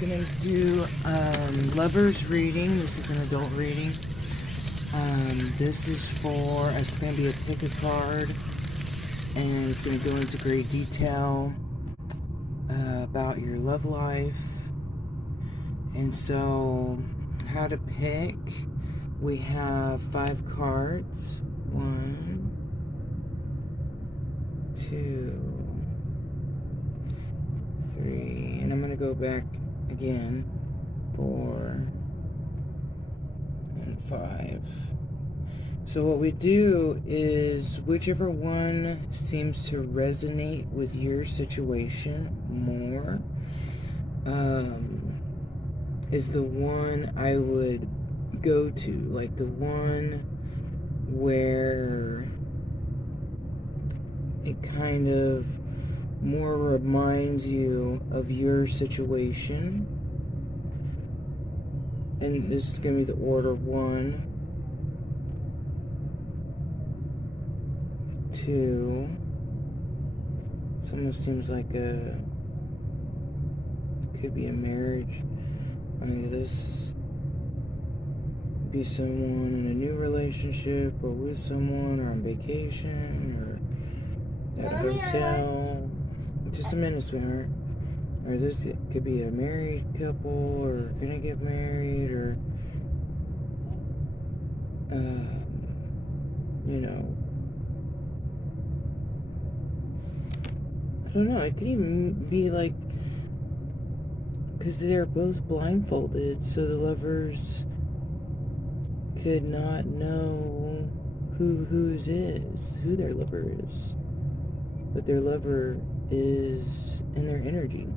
gonna do lovers reading. This is an adult reading. This is for, it's gonna be a pick a card, and it's gonna go into great detail about your love life. And so, how to pick? We have 5 cards. 1, 2, 3, and I'm gonna go back again. 4 and 5. So what we do is whichever one seems to resonate with your situation more is the one I would go to, like the one where it kind of more reminds you of your situation. And this is going to be the order 1, 2. This almost seems like could be a marriage. I think this be someone in a new relationship, or with someone, or on vacation, or at a hotel. Just a minute, sweetheart. Or this could be a married couple, or gonna get married, or you know, I don't know. It could even be like, because they're both blindfolded, so the lovers could not know who their lover is, but their lover is in their energy.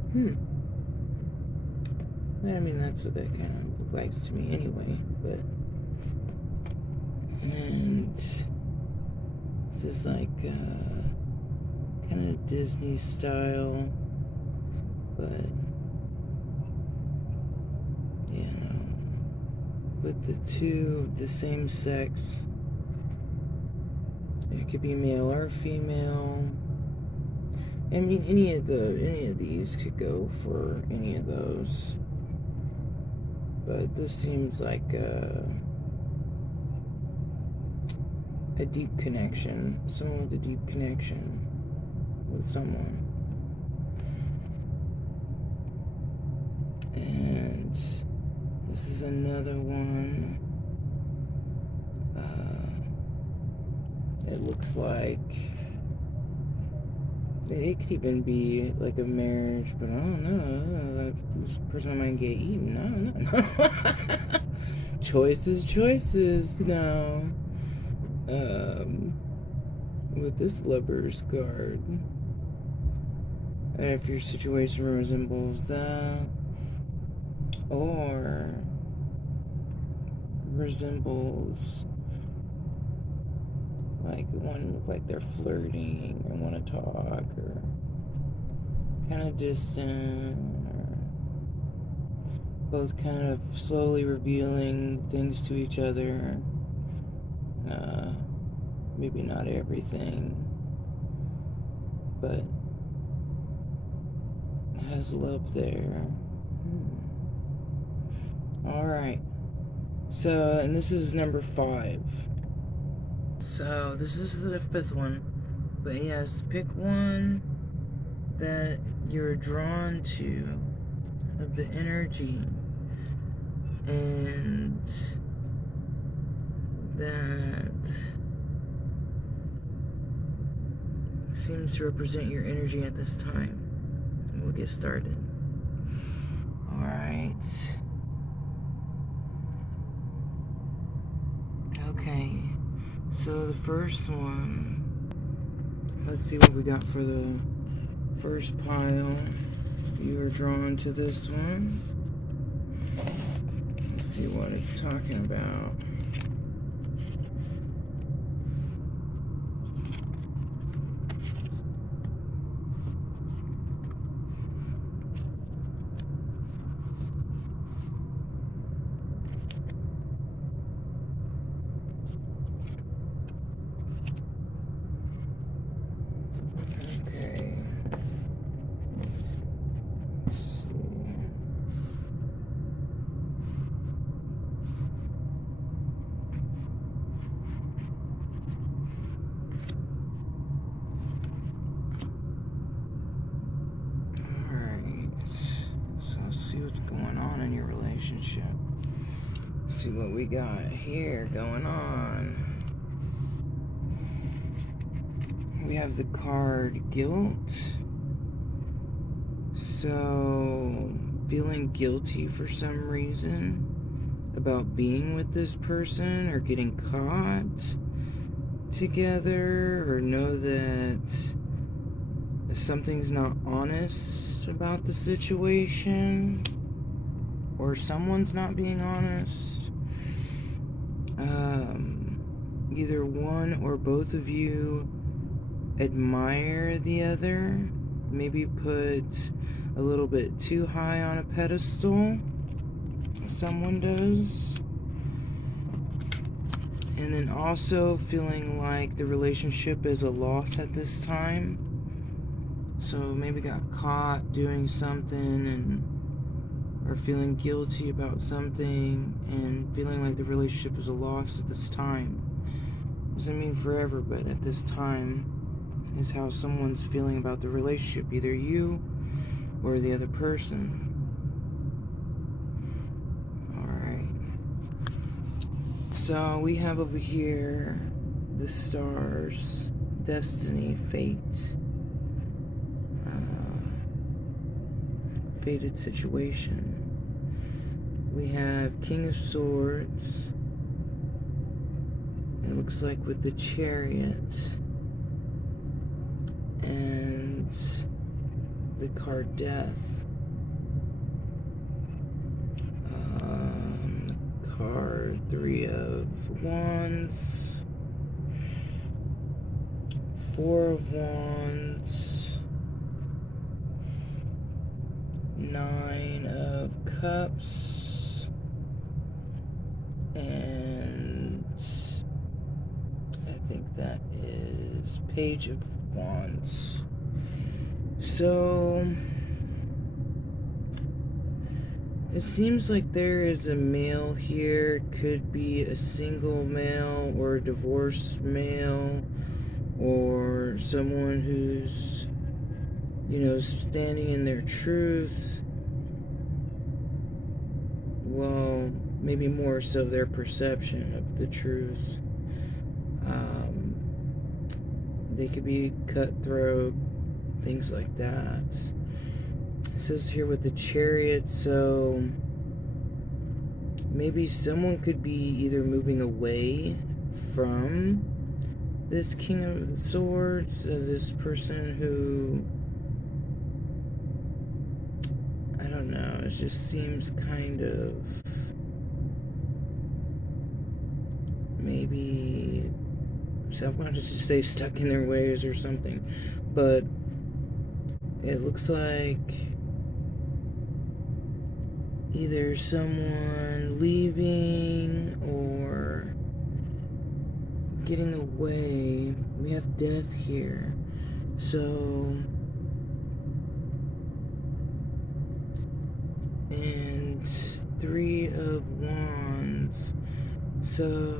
I mean, that's what that kind of looks like to me anyway. But and this is like kind of Disney style, but you know, with the two of the same sex. It could be male or female. I mean, any of these could go for any of those. But this seems like a deep connection. Someone with a deep connection with someone. And this is another one. It looks like it could even be like a marriage, but I don't know. This person might get eaten. I don't know. Choices now. With this lover's card. And if your situation resembles that, or resembles like one look like they're flirting and want to talk, or kind of distant, or both kind of slowly revealing things to each other. Maybe not everything, but has love there. Alright. So, and this is number 5. So, this is the 5th one. But yes, pick one that you're drawn to, of the energy, and that seems to represent your energy at this time. And we'll get started. Alright. Okay. So the first one, let's see what we got for the first pile. You were drawn to this one. Let's see what it's talking about. see what's going on in your relationship. See what we got here going on. We have the card guilt. So, feeling guilty for some reason about being with this person or getting caught together, or know that something's not honest about the situation, or someone's not being honest. Either one or both of you admire the other, maybe put a little bit too high on a pedestal. Someone does. And then also feeling like the relationship is a loss at this time. So maybe got caught doing something or feeling guilty about something and feeling like the relationship is a loss at this time. Doesn't mean forever, but at this time is how someone's feeling about the relationship, either you or the other person. Alright. So we have over here the stars, destiny, fate, fated situation. We have King of Swords. It looks like with the Chariot. And the card Death. Card Three of Wands. Four of Wands. Nine of Cups. And I think that is Page of Wands. So it seems like there is a male here. Could be a single male or a divorced male, or someone who's, standing in their truth. Well, maybe more so their perception of the truth. They could be cutthroat, things like that. It says here with the Chariot, so maybe someone could be either moving away from this King of Swords, this person who, I don't know, it just seems kind of maybe, I wanted to say stuck in their ways or something, but it looks like either someone leaving or getting away. We have death here. So, and Three of Wands. So,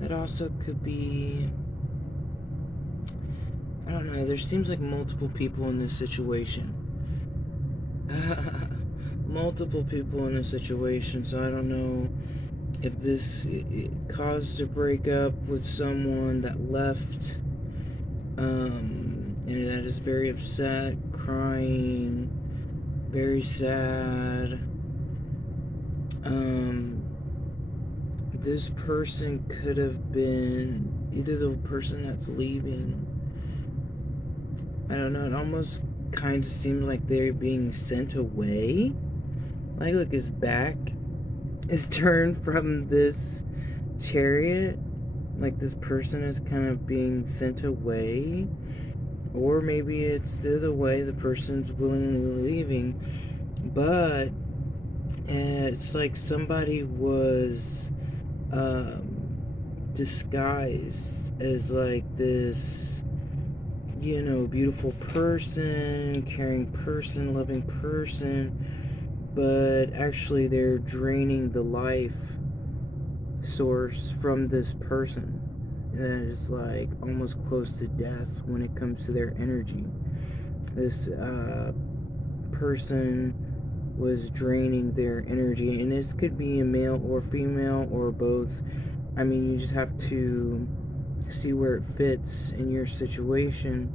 that also could be, I don't know, there seems like multiple people in this situation. Multiple people in this situation, so I don't know if this caused a breakup with someone that left, and that is very upset, crying, very sad. This person could have been either the person that's leaving. I don't know, it almost kind of seems like they're being sent away. Like, look, his back is turned from this Chariot. Like, this person is kind of being sent away. Or maybe it's the other way, the person's willingly leaving. But it's like somebody was disguised as like this, beautiful person, caring person, loving person, but actually they're draining the life source from this person that is like almost close to death when it comes to their energy. This person was draining their energy, and this could be a male or female or both. I mean, you just have to see where it fits in your situation.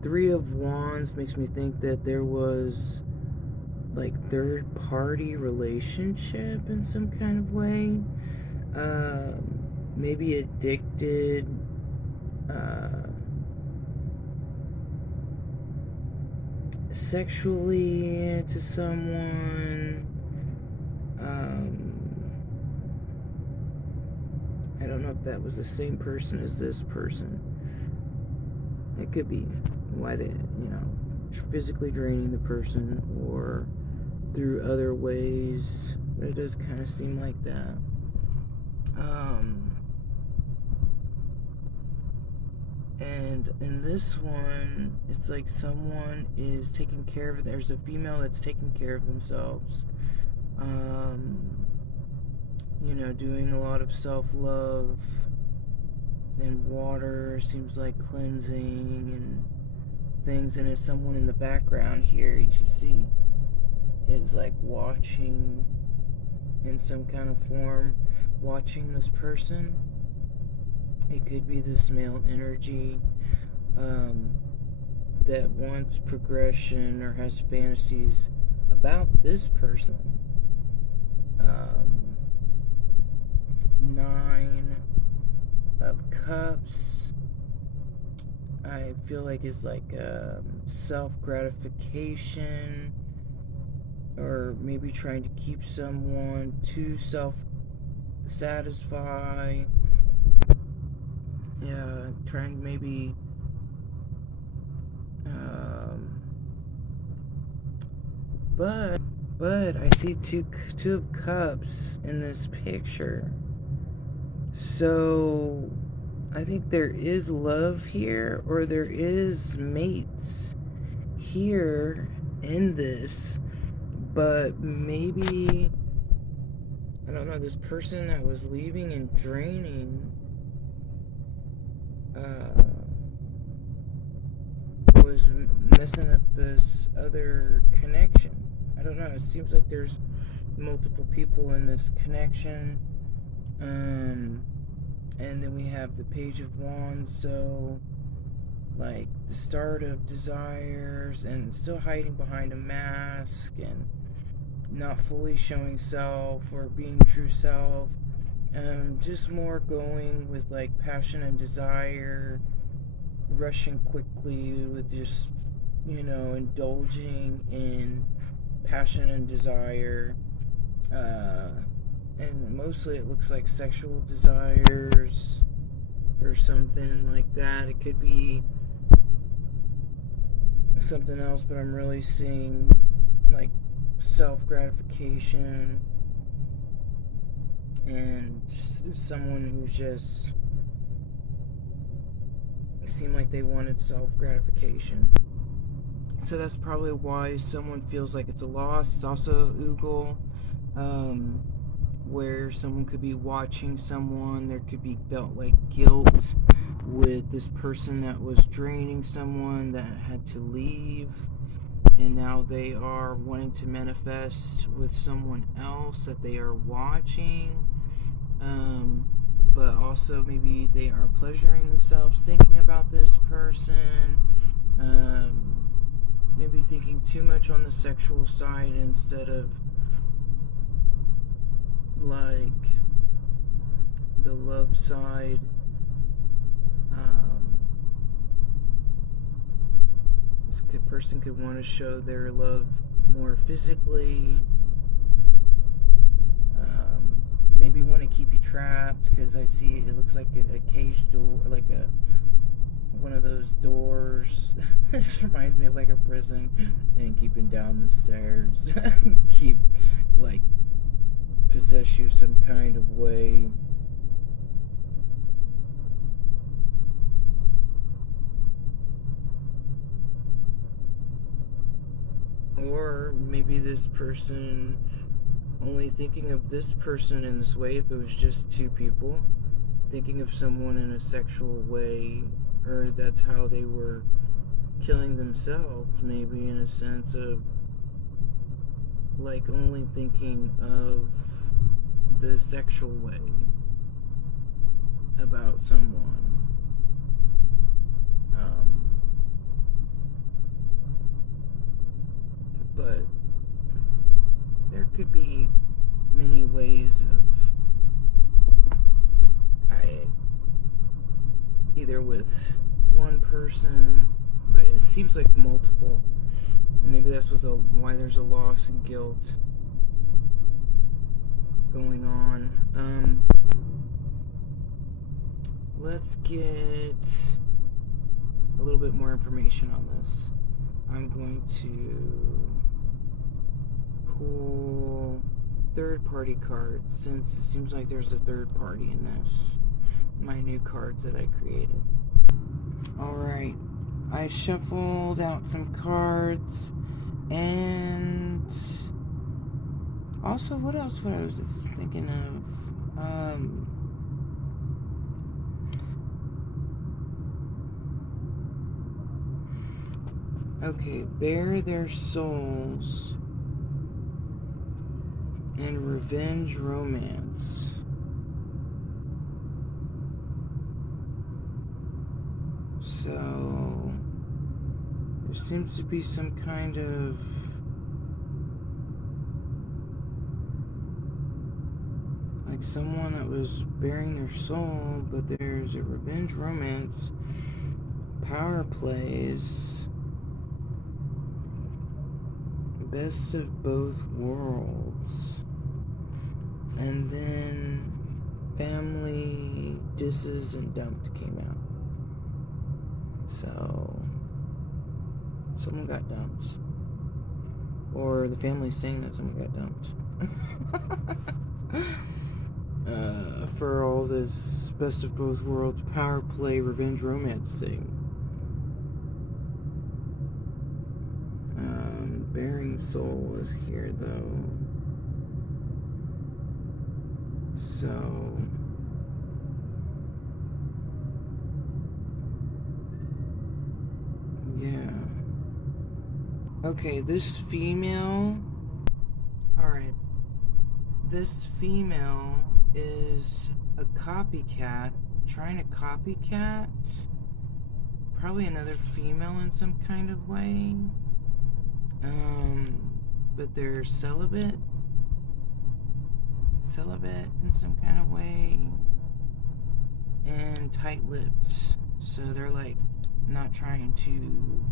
Three of Wands makes me think that there was like third party relationship in some kind of way. Maybe addicted, sexually to someone. I don't know if that was the same person as this person. It could be why they, physically draining the person or through other ways. But it does kind of seem like that. And in this one, it's like someone is taking care of it. There's a female that's taking care of themselves. Doing a lot of self-love, and water seems like cleansing and things. And there's someone in the background here, you can see, is like watching in some kind of form, watching this person. It could be this male energy that wants progression or has fantasies about this person. 9 of Cups, I feel like is like self-gratification, or maybe trying to keep someone to self-satisfy. Yeah, trying to maybe but I see two of Cups in this picture. So I think there is love here, or there is mates here in this, but maybe, I don't know, this person that was leaving and draining was messing up this other connection. I don't know, it seems like there's multiple people in this connection. And then we have the Page of Wands, so like the start of desires, and still hiding behind a mask and not fully showing self or being true self. Just more going with like passion and desire, rushing quickly with just, indulging in passion and desire. And mostly it looks like sexual desires or something like that. It could be something else, but I'm really seeing like self-gratification and someone who just seemed like they wanted self-gratification. So that's probably why someone feels like it's a loss. It's also Oogle, where someone could be watching someone. There could be felt like guilt with this person that was draining someone that had to leave, and now they are wanting to manifest with someone else that they are watching. But also maybe they are pleasuring themselves thinking about this person. Maybe thinking too much on the sexual side instead of like the love side. This person could want to show their love more physically. Maybe want to keep you trapped, because I see it looks like a cage door, like one of those doors. It just reminds me of like a prison, and keeping down the stairs. Keep like possess you some kind of way. Or maybe this person only thinking of this person in this way if it was just two people, thinking of someone in a sexual way, or that's how they were killing themselves, maybe, in a sense of like only thinking of the sexual way about someone. But there could be many ways of either with one person, but it seems like multiple. And maybe that's why there's a loss and guilt going on. Let's get a little bit more information on this. I'm going to pull third-party cards, since it seems like there's a third party in this. My new cards that I created. Alright, I shuffled out some cards, and also, what else I was thinking of? Okay, bare their souls and revenge romance. So there seems to be some kind of like someone that was bearing their soul, but there's a revenge romance, power plays, best of both worlds, and then family disses and dumped came out. So someone got dumped, or the family's saying that someone got dumped. For all this best of both worlds power play revenge romance thing. Bearing soul is here though. So yeah. Okay, this female. Alright. This female is a copycat, trying to copycat probably another female in some kind of way. But they're celibate in some kind of way, and tight-lipped, so they're like not trying to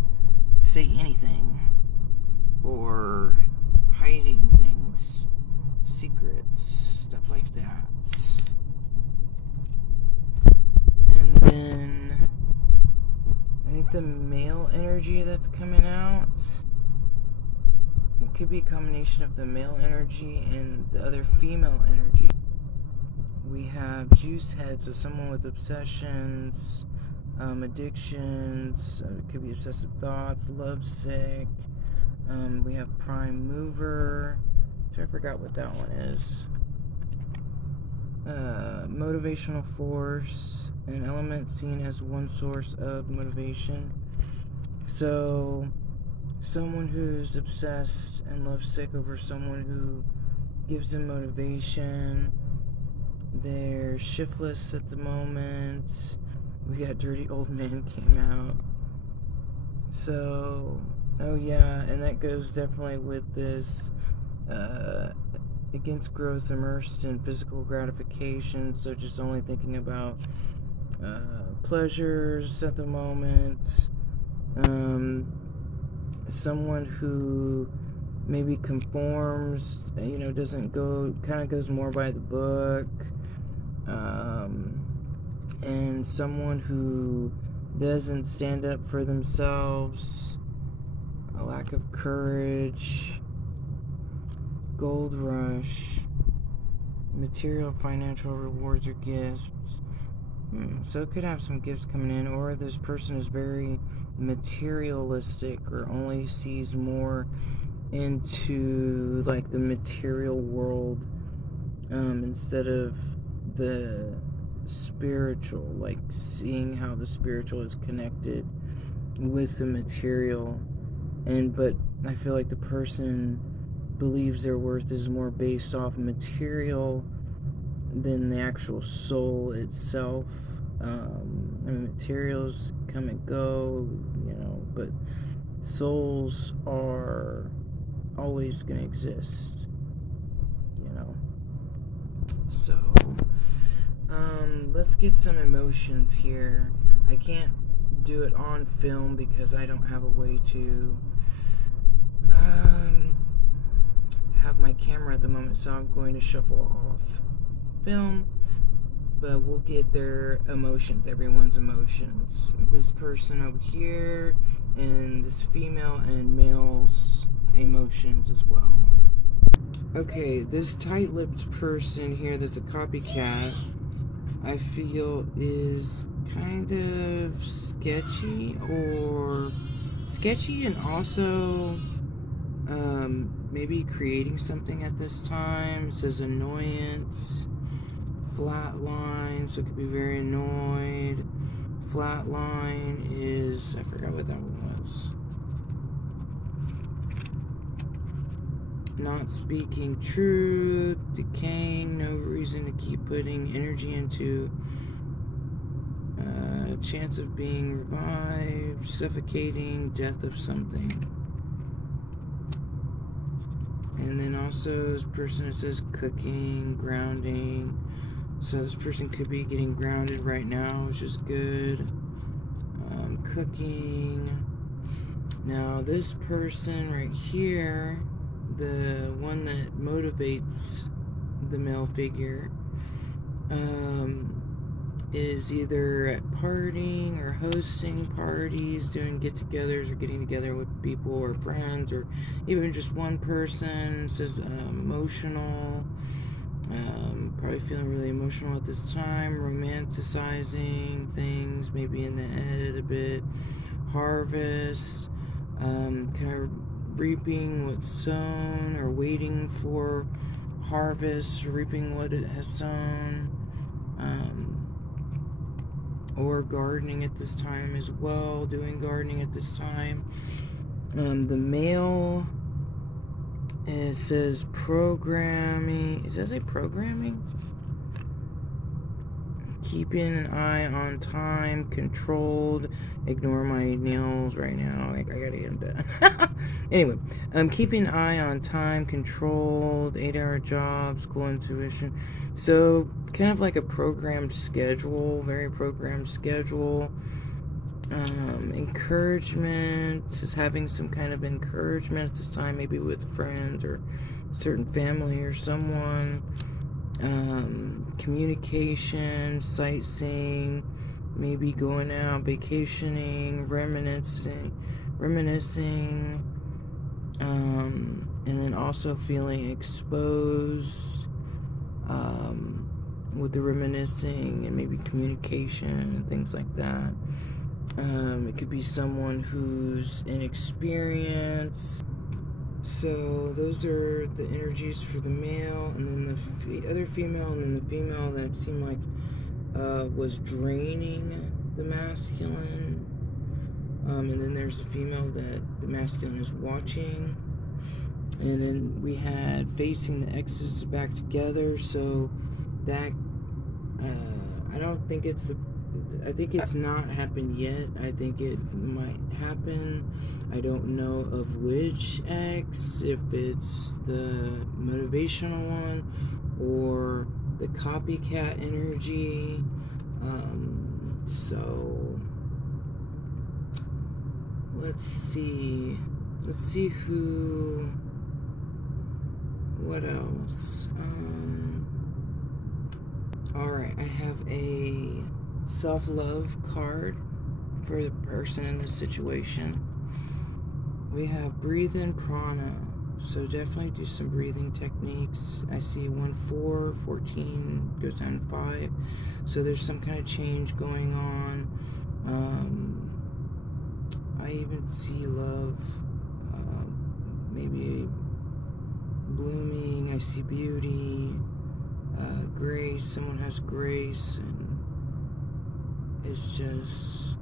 say anything or hiding things, secrets, stuff like that. And then I think the male energy that's coming out, it could be a combination of the male energy and the other female energy. We have juice head, so someone with obsessions, addictions, it could be obsessive thoughts, lovesick. We have prime mover, so I forgot what that one is. Motivational force, an element seen as one source of motivation. So someone who's obsessed and lovesick over someone who gives them motivation. They're shiftless at the moment. We got dirty old men came out. So, oh yeah, and that goes definitely with this against growth, immersed in physical gratification, so just only thinking about pleasures at the moment. Someone who maybe conforms, doesn't go, kind of goes more by the book, and someone who doesn't stand up for themselves, a lack of courage, gold rush, material financial rewards or gifts. So it could have some gifts coming in, or this person is very materialistic or only sees more into like the material world instead of the spiritual, like seeing how the spiritual is connected with the material, but I feel like the person believes their worth is more based off material than the actual soul itself. I mean, materials come and go, but souls are always going to exist, So, let's get some emotions here. I can't do it on film because I don't have a way to have my camera at the moment, so I'm going to shuffle off film, but we'll get their emotions, everyone's emotions. This person over here, and this female and male's emotions as well. Okay, this tight-lipped person here that's a copycat, I feel is kind of sketchy, and also maybe creating something at this time. It says annoyance, flatline, so it could be very annoyed. Flatline is, I forgot what that one was. Not speaking truth, decaying, no reason to keep putting energy into, chance of being revived, suffocating, death of something. And then also this person, it says cooking, grounding. So this person could be getting grounded right now, which is good. Cooking. Now this person right here, the one that motivates the male figure, is either at partying or hosting parties, doing get-togethers or getting together with people or friends, or even just one person. It says emotional, probably feeling really emotional at this time, romanticizing things, maybe in the head a bit, harvest, kind of reaping what's sown, or waiting for harvest, reaping what it has sown, or gardening at this time as well, doing gardening at this time. The male, it says programming. Does that say programming? Keeping an eye on time, controlled. Ignore my nails right now. I gotta get them done. Anyway, keeping an eye on time, controlled, 8-hour job, school intuition. So, kind of like a programmed schedule, very programmed schedule. Encouragement, is having some kind of encouragement at this time, maybe with friends or certain family or someone. Communication, sightseeing, maybe going out, vacationing, reminiscing, and then also feeling exposed, with the reminiscing and maybe communication and things like that. It could be someone who's inexperienced. So those are the energies for the male, and then the other female, and then the female that seemed like was draining the masculine. And then there's the female that the masculine is watching. And then we had facing the X's back together, so that, I don't think it's I think it's not happened yet. I think it might happen. I don't know of which X, if it's the motivational one or the copycat energy. So let's see what else. Alright, I have a self-love card for the person in this situation. We have breathe in prana, so definitely do some breathing techniques. I see 1, 4, 14 goes down to 5, so there's some kind of change going on. I even see love, maybe blooming. I see beauty, grace. Someone has grace, and it's just,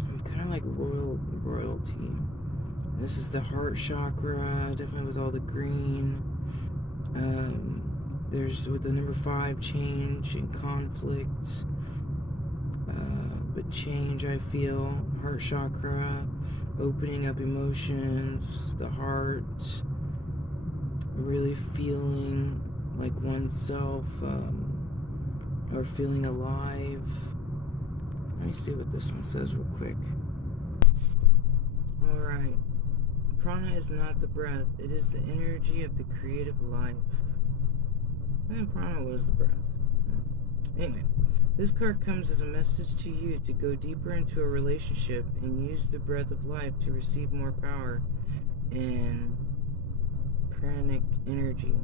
I'm kind of like royalty. This is the heart chakra, definitely with all the green. There's with the number 5, change and conflict. But change, I feel, heart chakra, opening up emotions, the heart, really feeling like oneself, or feeling alive. Let me see what this one says real quick. Alright. Prana is not the breath, it is the energy of the creative life. And prana was the breath. Anyway, this card comes as a message to you to go deeper into a relationship and use the breath of life to receive more power and pranic energy.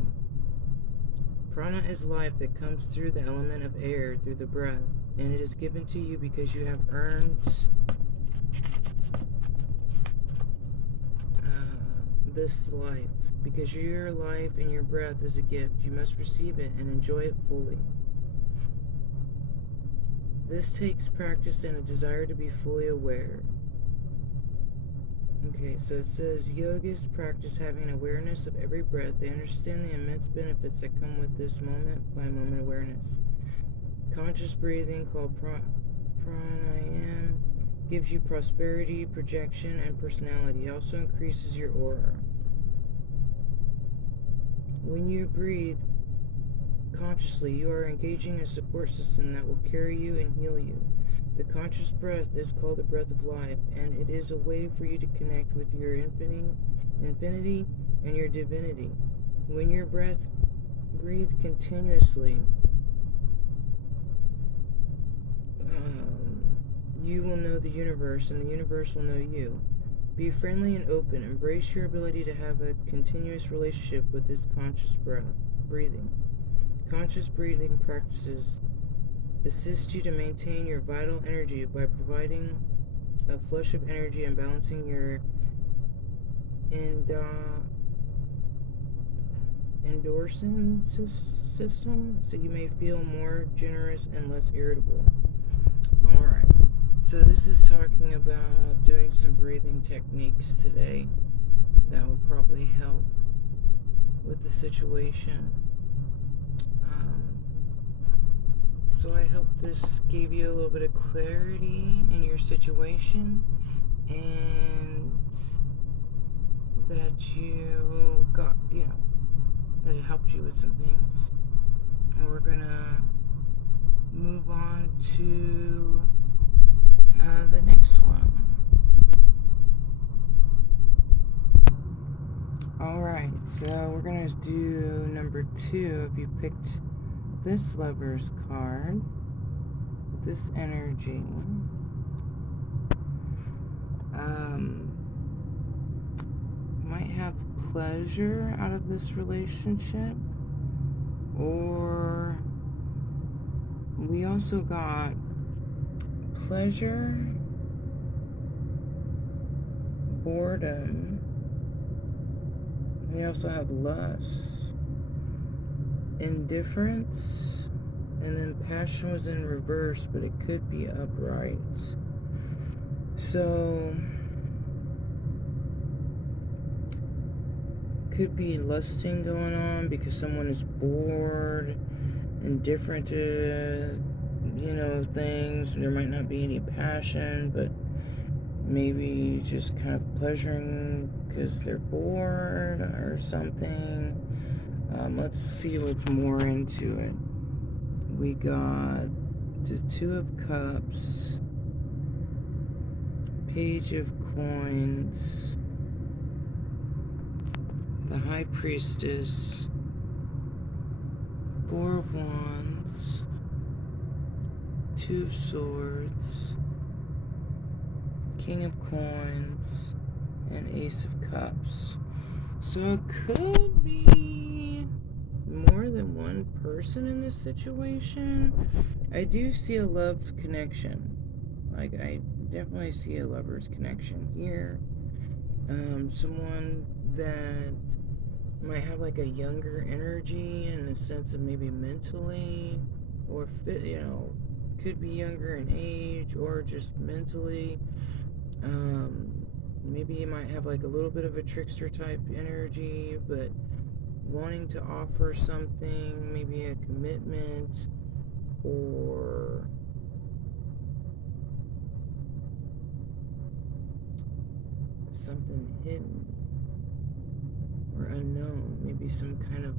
Prana is life that comes through the element of air through the breath, and it is given to you because you have earned this life. Because your life and your breath is a gift, you must receive it and enjoy it fully. This takes practice and a desire to be fully aware. Okay, so it says yogis practice having awareness of every breath. They understand the immense benefits that come with this moment-by-moment awareness. Conscious breathing, called pranayama, gives you prosperity, projection, and personality. It also increases your aura. When you breathe consciously, you are engaging a support system that will carry you and heal you. The conscious breath is called the breath of life, and it is a way for you to connect with your infinity and your divinity. When your breath breathed continuously, you will know the universe, and the universe will know you. Be friendly and open. Embrace your ability to have a continuous relationship with this conscious breathing. Conscious breathing practices assist you to maintain your vital energy by providing a flush of energy and balancing your endorphin system, so you may feel more generous and less irritable. Alright, so this is talking about doing some breathing techniques today that will probably help with the situation. So I hope this gave you a little bit of clarity in your situation, and that you got, that it helped you with some things. And we're gonna move on to the next one. Alright, so we're gonna do number 2. If you picked this Lover's card, this energy, might have pleasure out of this relationship, or we also got pleasure, boredom, we also have lust, indifference, and then passion was in reverse, but it could be upright. So could be lusting going on because someone is bored, indifferent to things. There might not be any passion, but maybe just kind of pleasuring because they're bored or something. Let's see what's more into it. We got the 2 of Cups, Page of Coins, the High Priestess, 4 of Wands, 2 of Swords, King of Coins, and Ace of Cups. So it could be more than one person in this situation. I do see a love connection. Like, I definitely see a lover's connection here. Someone that might have like a younger energy in the sense of maybe mentally, or could be younger in age or just mentally. maybe you might have like a little bit of a trickster type energy, but wanting to offer something, maybe a commitment or something hidden or unknown, maybe some kind of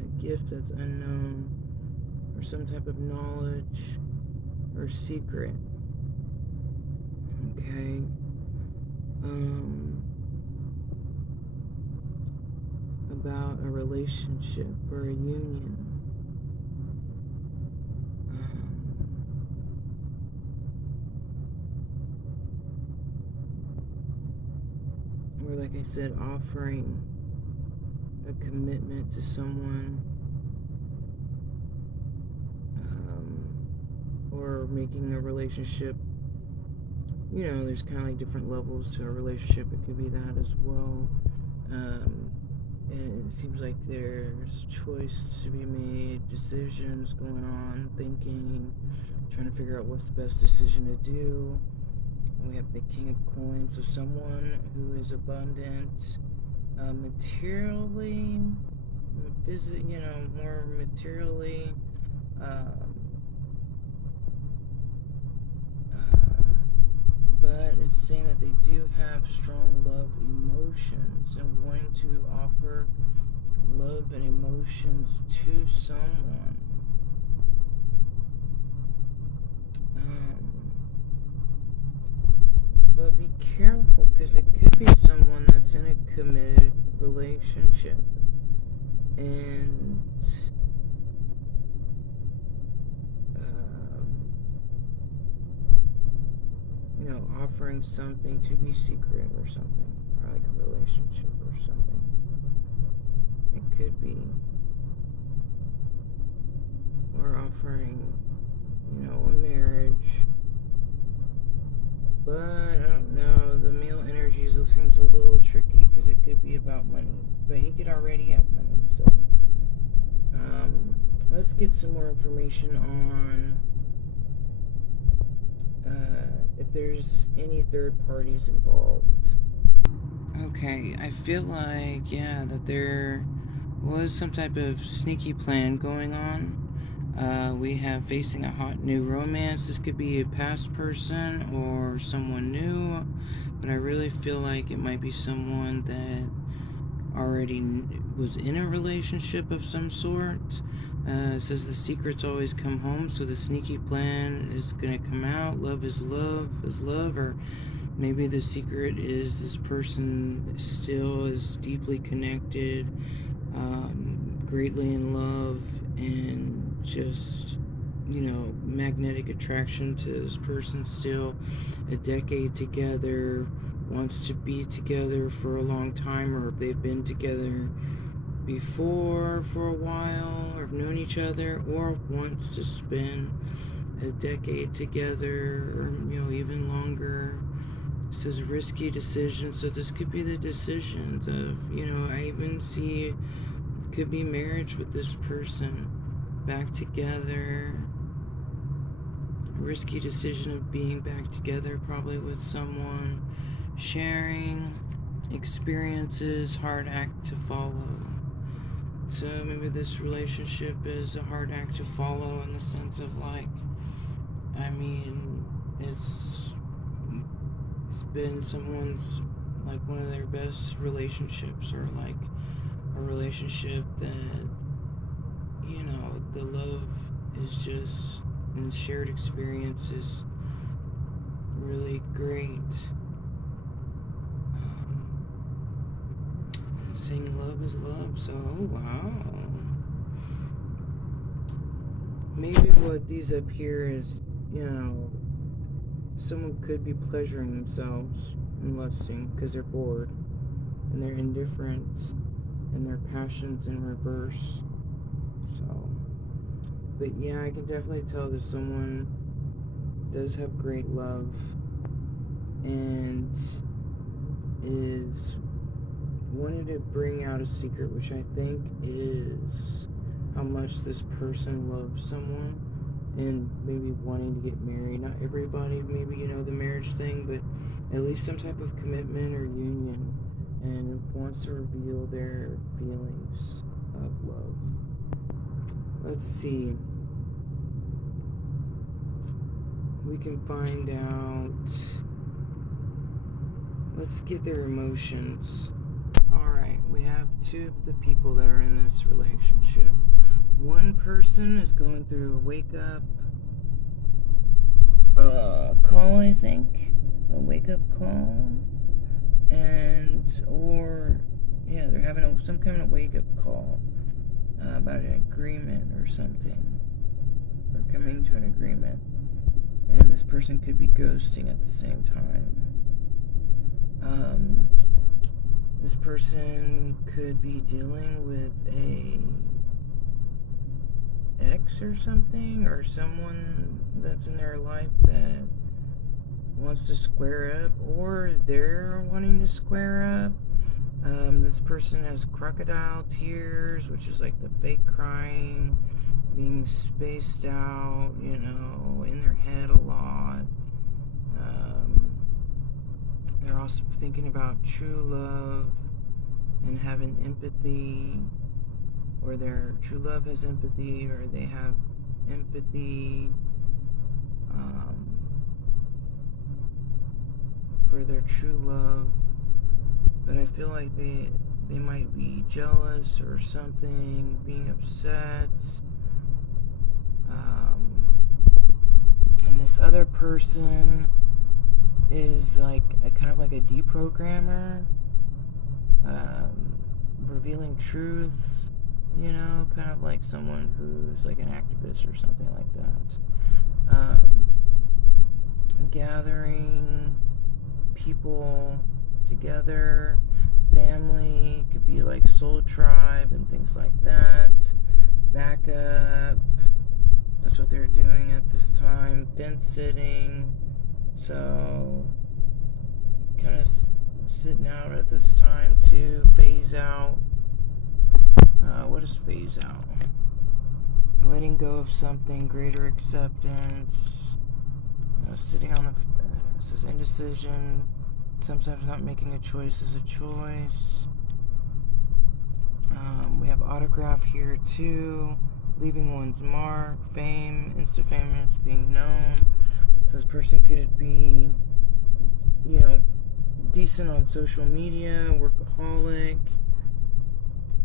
a gift that's unknown or some type of knowledge or secret. Okay. About a relationship or a union. Or like I said, offering a commitment to someone, or making a relationship. You know, there's kind of like different levels to a relationship. It could be that as well. And it seems like there's choice to be made, decisions going on, thinking, trying to figure out what's the best decision to do. And we have the King of Coins, so someone who is abundant, materially, more materially, but it's saying that they do have strong love emotions and wanting to offer love and emotions to someone. But be careful, because it could be someone that's in a committed relationship and offering something to be secret or something, or like a relationship or something. It could be. Or offering, a marriage. But I don't know, the male energies seems a little tricky because it could be about money. But he could already have money, so let's get some more information on if there's any third parties involved. Okay, I feel like, that there was some type of sneaky plan going on. We have facing a hot new romance. This could be a past person or someone new, but I really feel like it might be someone that already was in a relationship of some sort. It says the secrets always come home, so the sneaky plan is going to come out. Love is love, or maybe the secret is this person still is deeply connected, greatly in love, and just, magnetic attraction to this person still. A decade together, wants to be together for a long time, or if they've been together before for a while, or have known each other, or wants to spend a decade together, or even longer. It says risky decisions, so this could be the decisions of, I even see it could be marriage with this person, back together, risky decision of being back together probably with someone, sharing experiences, hard act to follow. So maybe this relationship is a hard act to follow in the sense of it's been someone's one of their best relationships, or a relationship that the love is just, and shared experiences really great. Saying love is love, so wow. Maybe what these up here is, someone could be pleasuring themselves and lusting because they're bored and they're indifferent and their passion's in reverse. So, but I can definitely tell that someone does have great love and is wanted to bring out a secret, which I think is how much this person loves someone. and maybe wanting to get married. Not everybody, maybe, the marriage thing, but at least some type of commitment or union, and wants to reveal their feelings of love. Let's see. We can find out. Let's get their emotions. Alright, we have two of the people that are in this relationship. One person is going through a wake-up call, I think. A wake-up call. They're having some kind of wake-up call about an agreement or something. Or coming to an agreement. And this person could be ghosting at the same time. This person could be dealing with a ex or something, or someone that's in their life that wants to square up, or they're wanting to square up. This person has crocodile tears, which is like the fake crying, being spaced out, in their head a lot. They're also thinking about true love and having empathy, or their true love has empathy, or they have empathy for their true love. But I feel like they might be jealous or something, being upset. And this other person is like kind of like a deprogrammer, revealing truth, kind of like someone who's like an activist or something like that. Gathering people together, family, could be like soul tribe and things like that. Backup, that's what they're doing at this time. Fence sitting, so kind of sitting out at this time to phase out. What is phase out? Letting go of something, greater acceptance. Sitting on this is indecision. Sometimes not making a choice is a choice. We have autograph here too. Leaving one's mark, fame, insta-famous, being known. So this person could be, decent on social media, workaholic.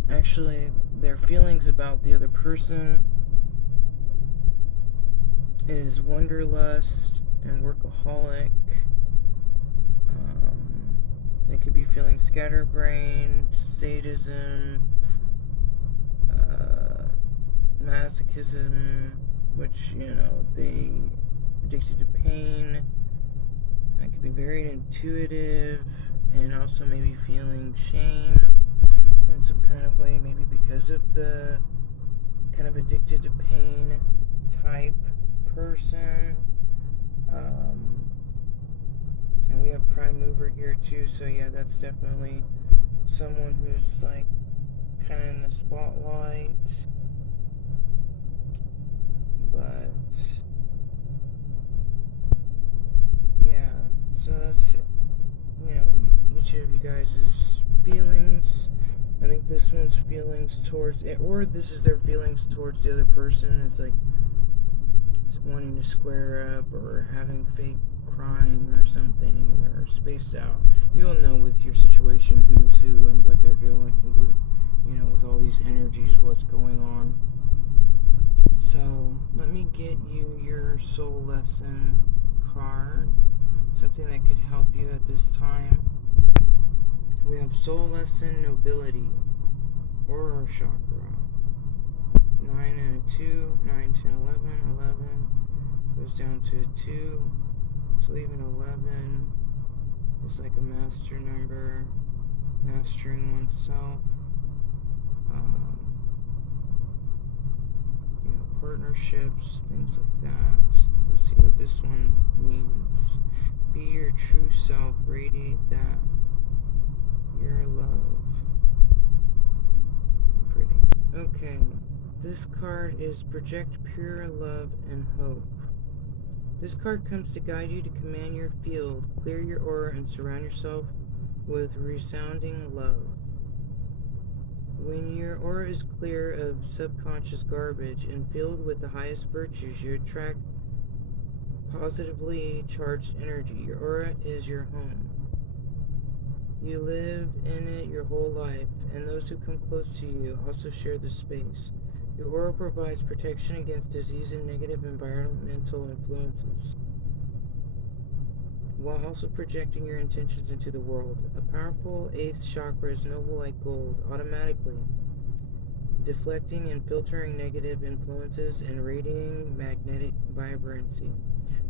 Actually, their feelings about the other person is wanderlust and workaholic. They could be feeling scatterbrained, sadism, masochism, which, they addicted to pain. I could be very intuitive, and also maybe feeling shame in some kind of way, maybe because of the kind of addicted to pain type person. And we have prime mover here too, so yeah, that's definitely someone who's like kind of in the spotlight. But yeah, so that's, each of you guys' feelings. I think this one's feelings towards it, or this is their feelings towards the other person. It's like wanting to square up, or having fake crying or something, or spaced out. You'll know with your situation who's who and what they're doing, with all these energies, what's going on. So let me get you your soul lesson card, something that could help you at this time. We have soul lesson nobility, aura chakra, 9 and a 2, 9, 10, 11 goes down to a 2, so even 11 is like a master number, mastering oneself. Partnerships, things like that. Let's see what this one means. Be your true self, radiate that. Your love. Pretty. Okay, This card is Project Pure Love and Hope. This card comes to guide you to command your field, clear your aura, and surround yourself with resounding love. When your aura is clear of subconscious garbage and filled with the highest virtues, you attract positively charged energy. Your aura is your home. You live in it your whole life, and those who come close to you also share the space. Your aura provides protection against disease and negative environmental influences, while also projecting your intentions into the world. A powerful 8th chakra is noble like gold, automatically deflecting and filtering negative influences and radiating magnetic vibrancy.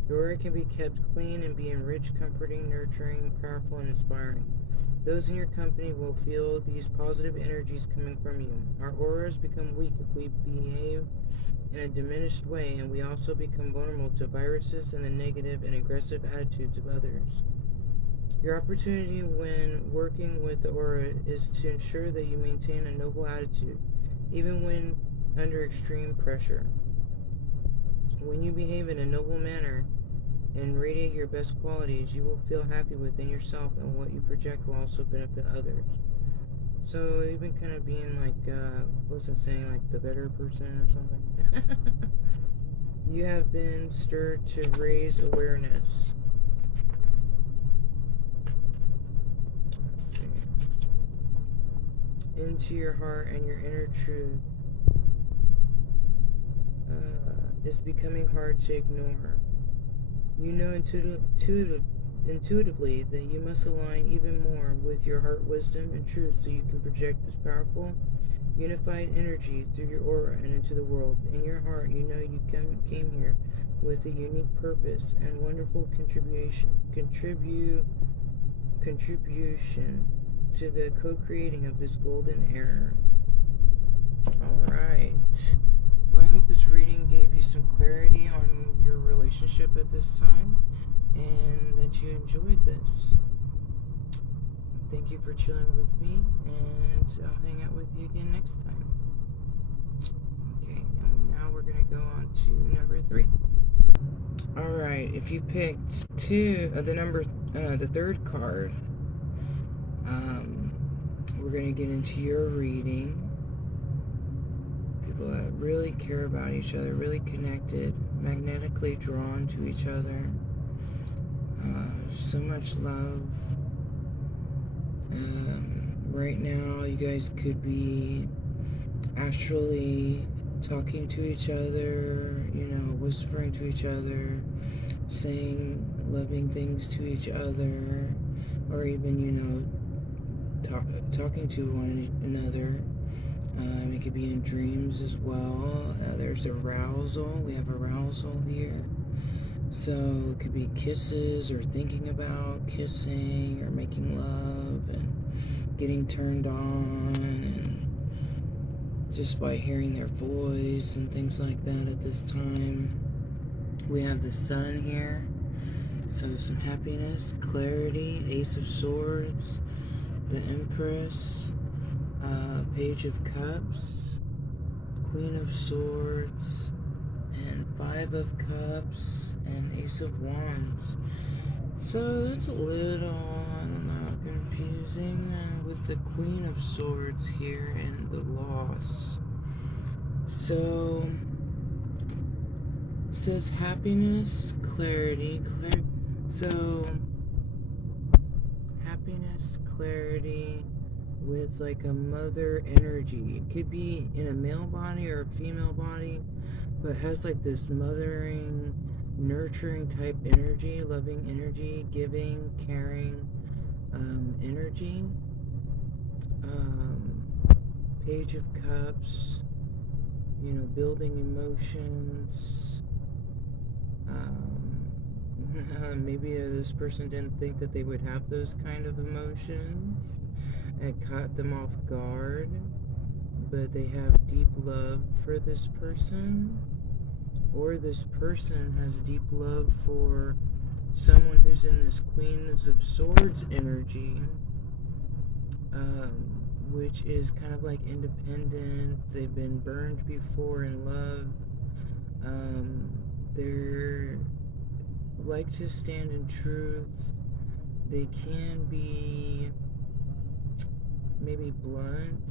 Your aura can be kept clean and be enriched, comforting, nurturing, powerful, and inspiring. Those in your company will feel these positive energies coming from you. Our auras become weak if we behave in a diminished way, and we also become vulnerable to viruses and the negative and aggressive attitudes of others. Your opportunity when working with the aura is to ensure that you maintain a noble attitude, even when under extreme pressure. When you behave in a noble manner and radiate your best qualities, you will feel happy within yourself, and what you project will also benefit others. So even kind of being like, what's that saying, like the better person or something? You have been stirred to raise awareness. Let's see. Into your heart, and your inner truth is becoming hard to ignore. You know intuitively that you must align even more with your heart wisdom and truth so you can project this powerful, unified energy through your aura and into the world. In your heart, you know you came here with a unique purpose and wonderful contribution to the co-creating of this golden era. Alright. Well, I hope this reading gave you some clarity on your relationship at this time, and that you enjoyed this. Thank you for chilling with me, and I'll hang out with you again next time. Okay, and now we're going to go on to number 3. Alright, if you picked the third card, we're going to get into your reading. People that really care about each other, really connected, magnetically drawn to each other. So much love. Right now, you guys could be astrally talking to each other, whispering to each other, saying loving things to each other, or even, talking to one another. It could be in dreams as well. There's arousal. We have arousal here. So it could be kisses, or thinking about kissing, or making love, and getting turned on, and just by hearing their voice and things like that at this time. We have the sun here. So some happiness, clarity, Ace of Swords, the Empress, Page of Cups, Queen of Swords, and 5 of Cups, and Ace of Wands. So that's a little, confusing with the Queen of Swords here and the loss. So it says happiness, clarity. So happiness, clarity, with like a mother energy. It could be in a male body or a female body, but has like this mothering, nurturing type energy, loving energy, giving, caring energy. Page of Cups, building emotions. Maybe this person didn't think that they would have those kind of emotions. It caught them off guard, but they have deep love for this person, or this person has deep love for someone who's in this Queen of Swords energy. which is kind of like independent. They've been burned before in love. They're like to stand in truth. They can be maybe blunt,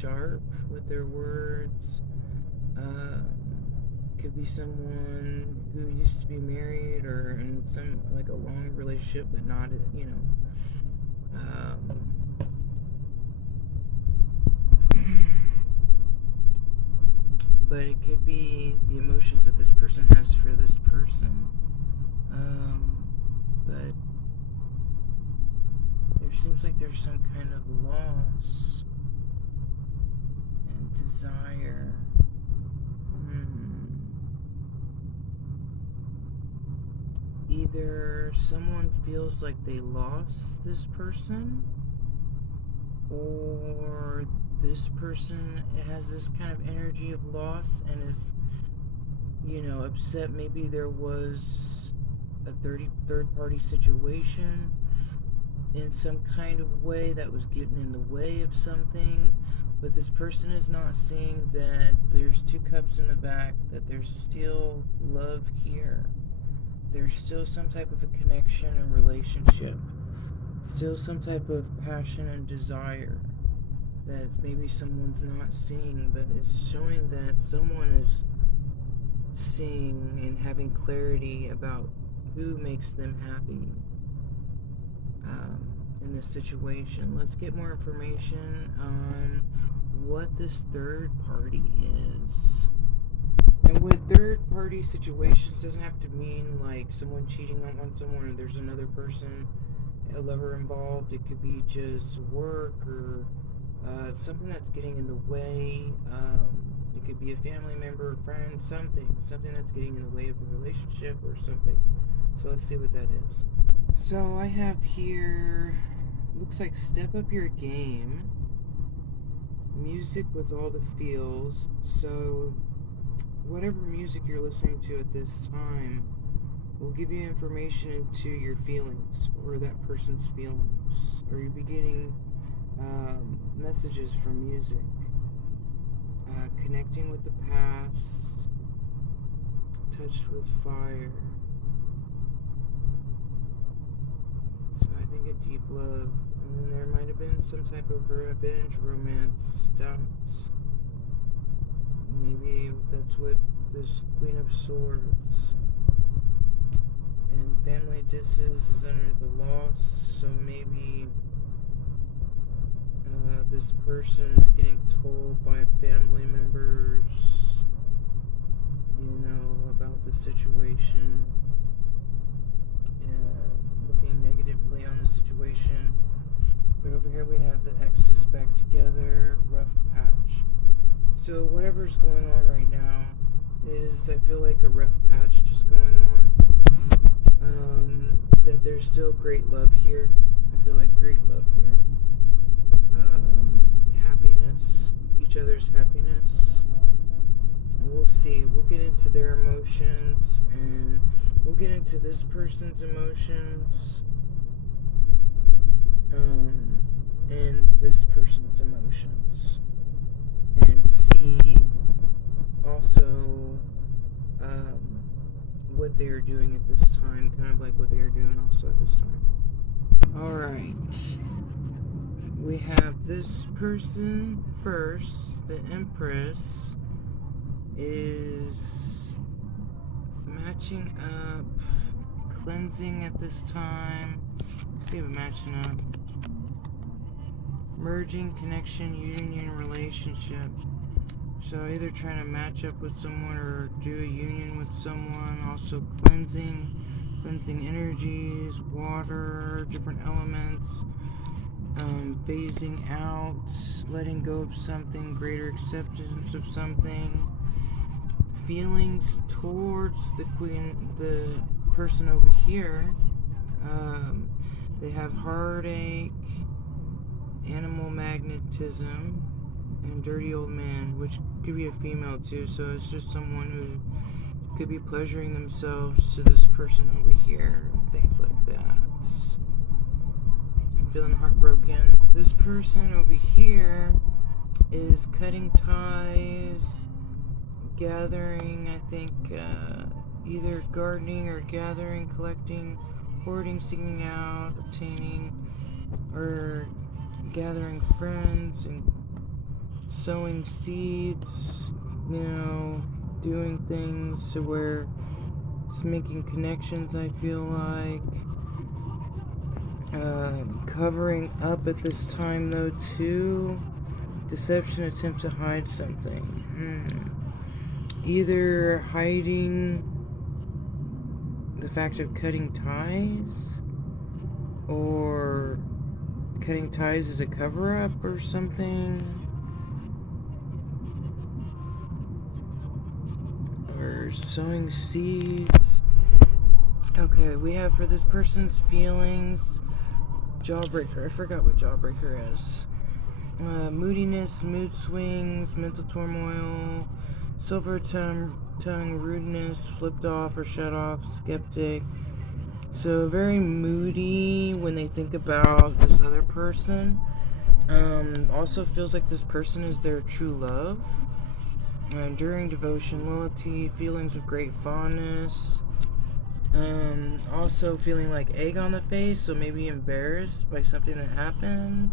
sharp with their words. Could be someone who used to be married or in some like a long relationship, but not, you know. But it could be the emotions that this person has for this person. But there seems like there's some kind of loss and desire. Either someone feels like they lost this person, or this person has this kind of energy of loss and is, you know, upset. Maybe there was a third-party situation in some kind of way that was getting in the way of something, but this person is not seeing that there's two cups in the back, that there's still love here. There's still some type of a connection and relationship, still some type of passion and desire that maybe someone's not seeing, but it's showing that someone is seeing and having clarity about who makes them happy in this situation. Let's get more information on what this third party is. And with third-party situations, doesn't have to mean like someone cheating on someone or there's another person, a lover involved. It could be just work or something that's getting in the way. It could be a family member, a friend, something that's getting in the way of the relationship or something. So let's see what that is. So I have here, looks like step up your game. Music with all the feels. So whatever music you're listening to at this time will give you information into your feelings or that person's feelings, or you'll be getting messages from music, connecting with the past, touched with fire. So I think a deep love, and then there might have been some type of revenge, romance, doubt. Maybe that's what this Queen of Swords. And family distance is under the loss, so maybe this person is getting told by family members, you know, about the situation, looking negatively on the situation. But over here we have the X's back together, rough patch. So whatever's going on right now is, I feel like, a rough patch just going on. That there's still great love here. I feel like great love here. Happiness, each other's happiness. We'll see. We'll get into their emotions, and we'll get into this person's emotions, and this person's emotions, and see also what they are doing at this time, kind of like what they are doing also at this time. Alright, we have this person first. The Empress is matching up, cleansing at this time. Let's see if it's matching up. Merging, connection, union, relationship. So either trying to match up with someone or do a union with someone. Also cleansing energies, water, different elements. Phasing out, letting go of something, greater acceptance of something. Feelings towards the person over here. They have heartache, animal magnetism, and dirty old man, which could be a female too. So it's just someone who could be pleasuring themselves to this person over here, and things like that. And feeling heartbroken. This person over here is cutting ties, gathering, I think, either gardening or gathering, collecting, hoarding, seeking out, obtaining, or gathering friends and sowing seeds, doing things to where it's making connections, I feel like. Covering up at this time, though, too. Deception, attempt to hide something. Either hiding the fact of cutting ties, or cutting ties as a cover-up or something, or sowing seeds. Okay, we have for this person's feelings, Jawbreaker. I forgot what Jawbreaker is. Moodiness, mood swings, mental turmoil, silver tongue, rudeness, flipped off or shut off, skeptic. So very moody when they think about this other person. Also feels like this person is their true love. Enduring devotion, loyalty, feelings of great fondness. Also feeling like egg on the face, so maybe embarrassed by something that happened.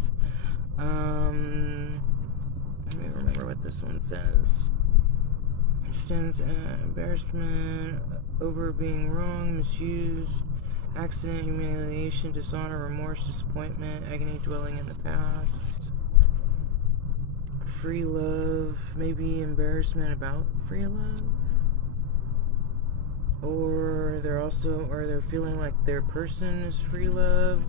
Let me remember what this one says. It says embarrassment over being wrong, misused, accident, humiliation, dishonor, remorse, disappointment, agony dwelling in the past. Free love, maybe embarrassment about free love. Or they're feeling like their person is free love.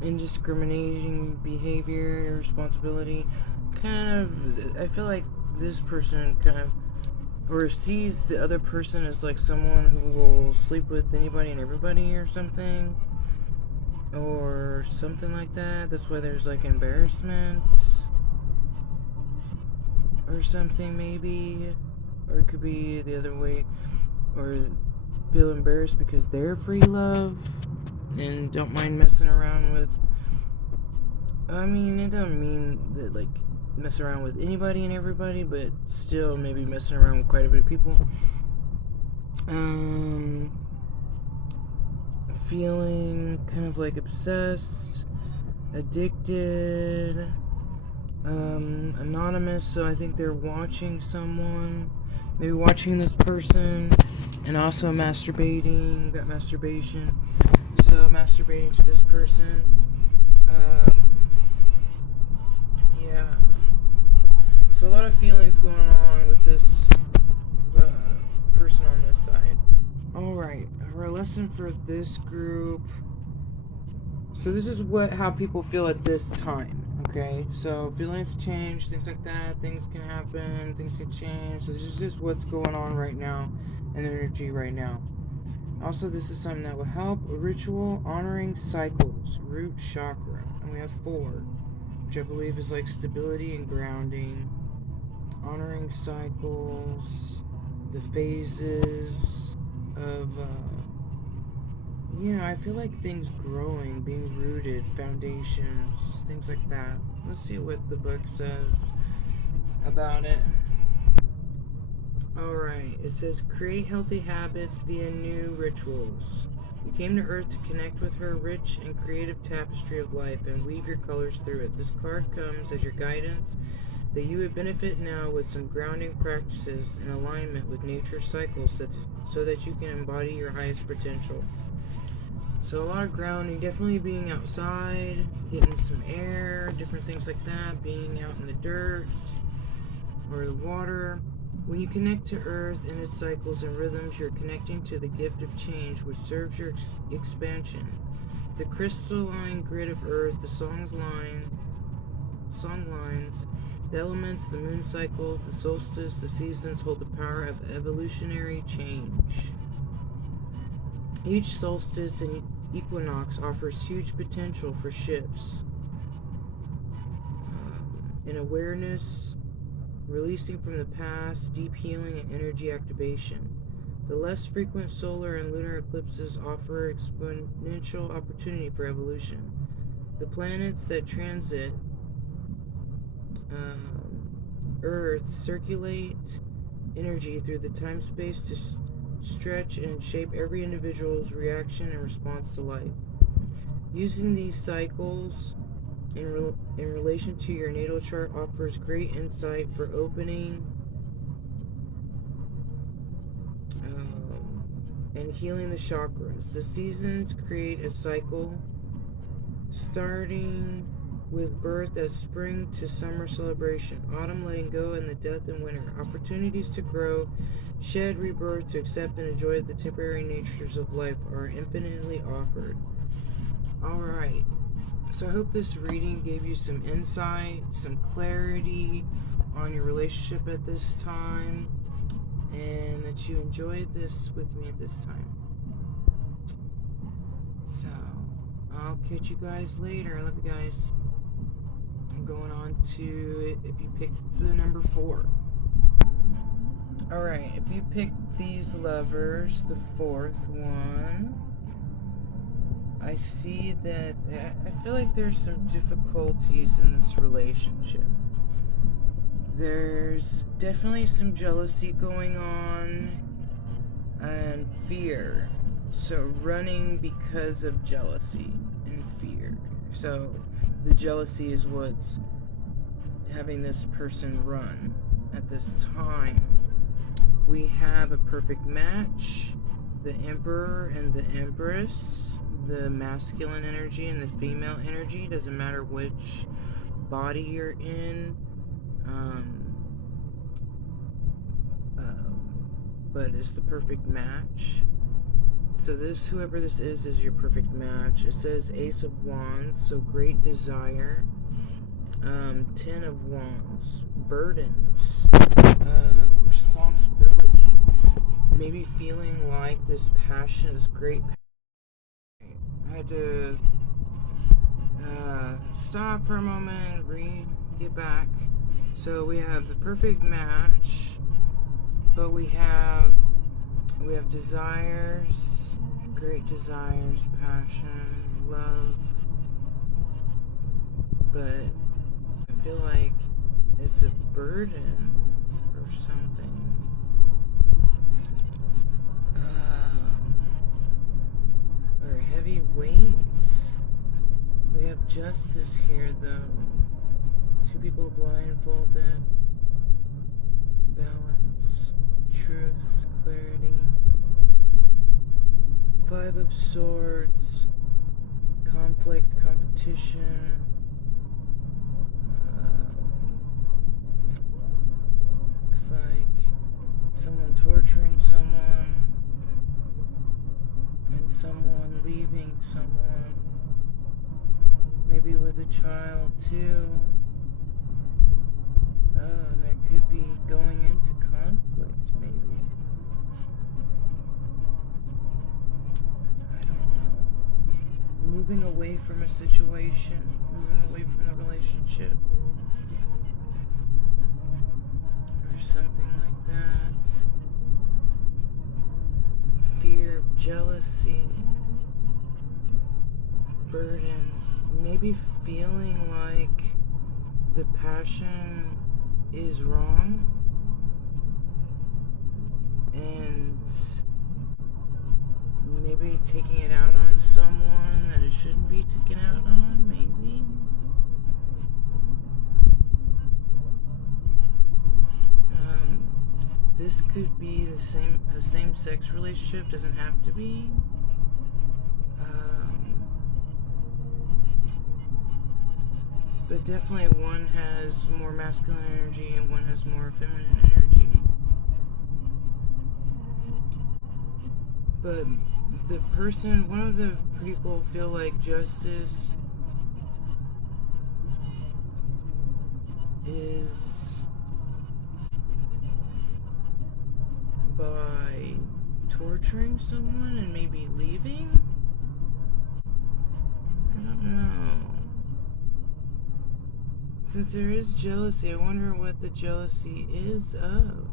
Indiscriminating behavior, irresponsibility. I feel like this person or sees the other person as like someone who will sleep with anybody and everybody or something. Or something like that. That's why there's like embarrassment. Or something maybe. Or it could be the other way. Or feel embarrassed because they're free love. And don't mind messing around with. I mean, it doesn't mean that like mess around with anybody and everybody, but still maybe messing around with quite a bit of people. Feeling kind of like obsessed, addicted, anonymous. So I think they're watching someone, maybe watching this person, and also masturbating. Got masturbation. So masturbating to this person. Yeah. So a lot of feelings going on with this person on this side. Alright, our lesson for this group. So this is how people feel at this time. Okay, so feelings change, things like that, things can happen, things can change. So this is just what's going on right now, and energy right now. Also, this is something that will help. A ritual honoring cycles, root chakra. And we have 4, which I believe is like stability and grounding. Honoring cycles, the phases of, I feel like things growing, being rooted, foundations, things like that. Let's see what the book says about it. Alright, it says, create healthy habits via new rituals. You came to Earth to connect with her rich and creative tapestry of life and weave your colors through it. This card comes as your guidance that you would benefit now with some grounding practices in alignment with nature's cycles so that you can embody your highest potential. So a lot of grounding, definitely being outside, getting some air, different things like that, being out in the dirt or the water. When you connect to Earth and its cycles and rhythms, you're connecting to the gift of change, which serves your expansion. The crystalline grid of Earth, the song lines, the elements, the moon cycles, the solstice, the seasons hold the power of evolutionary change. Each solstice and equinox offers huge potential for shifts in awareness, releasing from the past, deep healing, and energy activation. The less frequent solar and lunar eclipses offer exponential opportunity for evolution. The planets that transit Earth circulate energy through the time-space to stretch and shape every individual's reaction and response to life. Using these cycles in relation to your natal chart offers great insight for opening and healing the chakras. The seasons create a cycle starting with birth as spring to summer celebration, autumn letting go, and the death in winter. Opportunities to grow, shed, rebirth, to accept and enjoy the temporary natures of life are infinitely offered. Alright, so I hope this reading gave you some insight, some clarity on your relationship at this time, and that you enjoyed this with me at this time. So, I'll catch you guys later. I love you guys. I'm going on to, if you picked the number 4. Alright, if you picked these lovers, the 4th one, I see that I feel like there's some difficulties in this relationship. There's definitely some jealousy going on and fear. So running because of jealousy and fear. So the jealousy is what's having this person run at this time. We have a perfect match, the Emperor and the Empress, the masculine energy and the female energy. Doesn't matter which body you're in. But it's the perfect match. So this, whoever this is your perfect match. It says Ace of Wands, so great desire. 10 of Wands, burdens, responsibility. Maybe feeling like this passion, this great passion. I had to stop for a moment, get back. So we have the perfect match, but we have desires, great desires, passion, love, but I feel like it's a burden or something. Or heavy weights. We have justice here though. 2 people blindfolded. Balance, truth, clarity. 5 of Swords, conflict, competition. Looks like someone torturing someone and someone leaving someone, maybe with a child too. And there could be going into conflict, maybe. I don't know. Moving away from a situation, moving away from the relationship, or something like that. Fear, jealousy, burden, maybe feeling like the passion is wrong and maybe taking it out on someone that it shouldn't be taken out on, maybe. This could be a same-sex relationship, doesn't have to be. But definitely one has more masculine energy and one has more feminine energy. But the person, one of the people feel like justice is by torturing someone and maybe leaving? I don't know. Since there is jealousy, I wonder what the jealousy is of.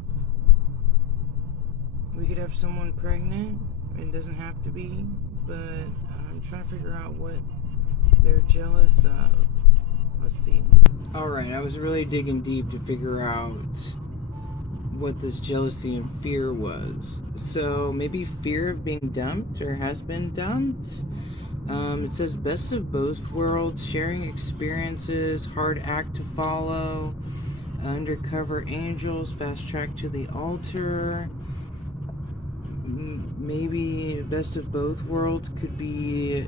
We could have someone pregnant. It doesn't have to be, but I'm trying to figure out what they're jealous of. Let's see. Alright, I was really digging deep to figure out what this jealousy and fear was. So maybe fear of being dumped or has been dumped. It says best of both worlds, sharing experiences, hard act to follow, undercover angels, fast track to the altar. Maybe best of both worlds could be,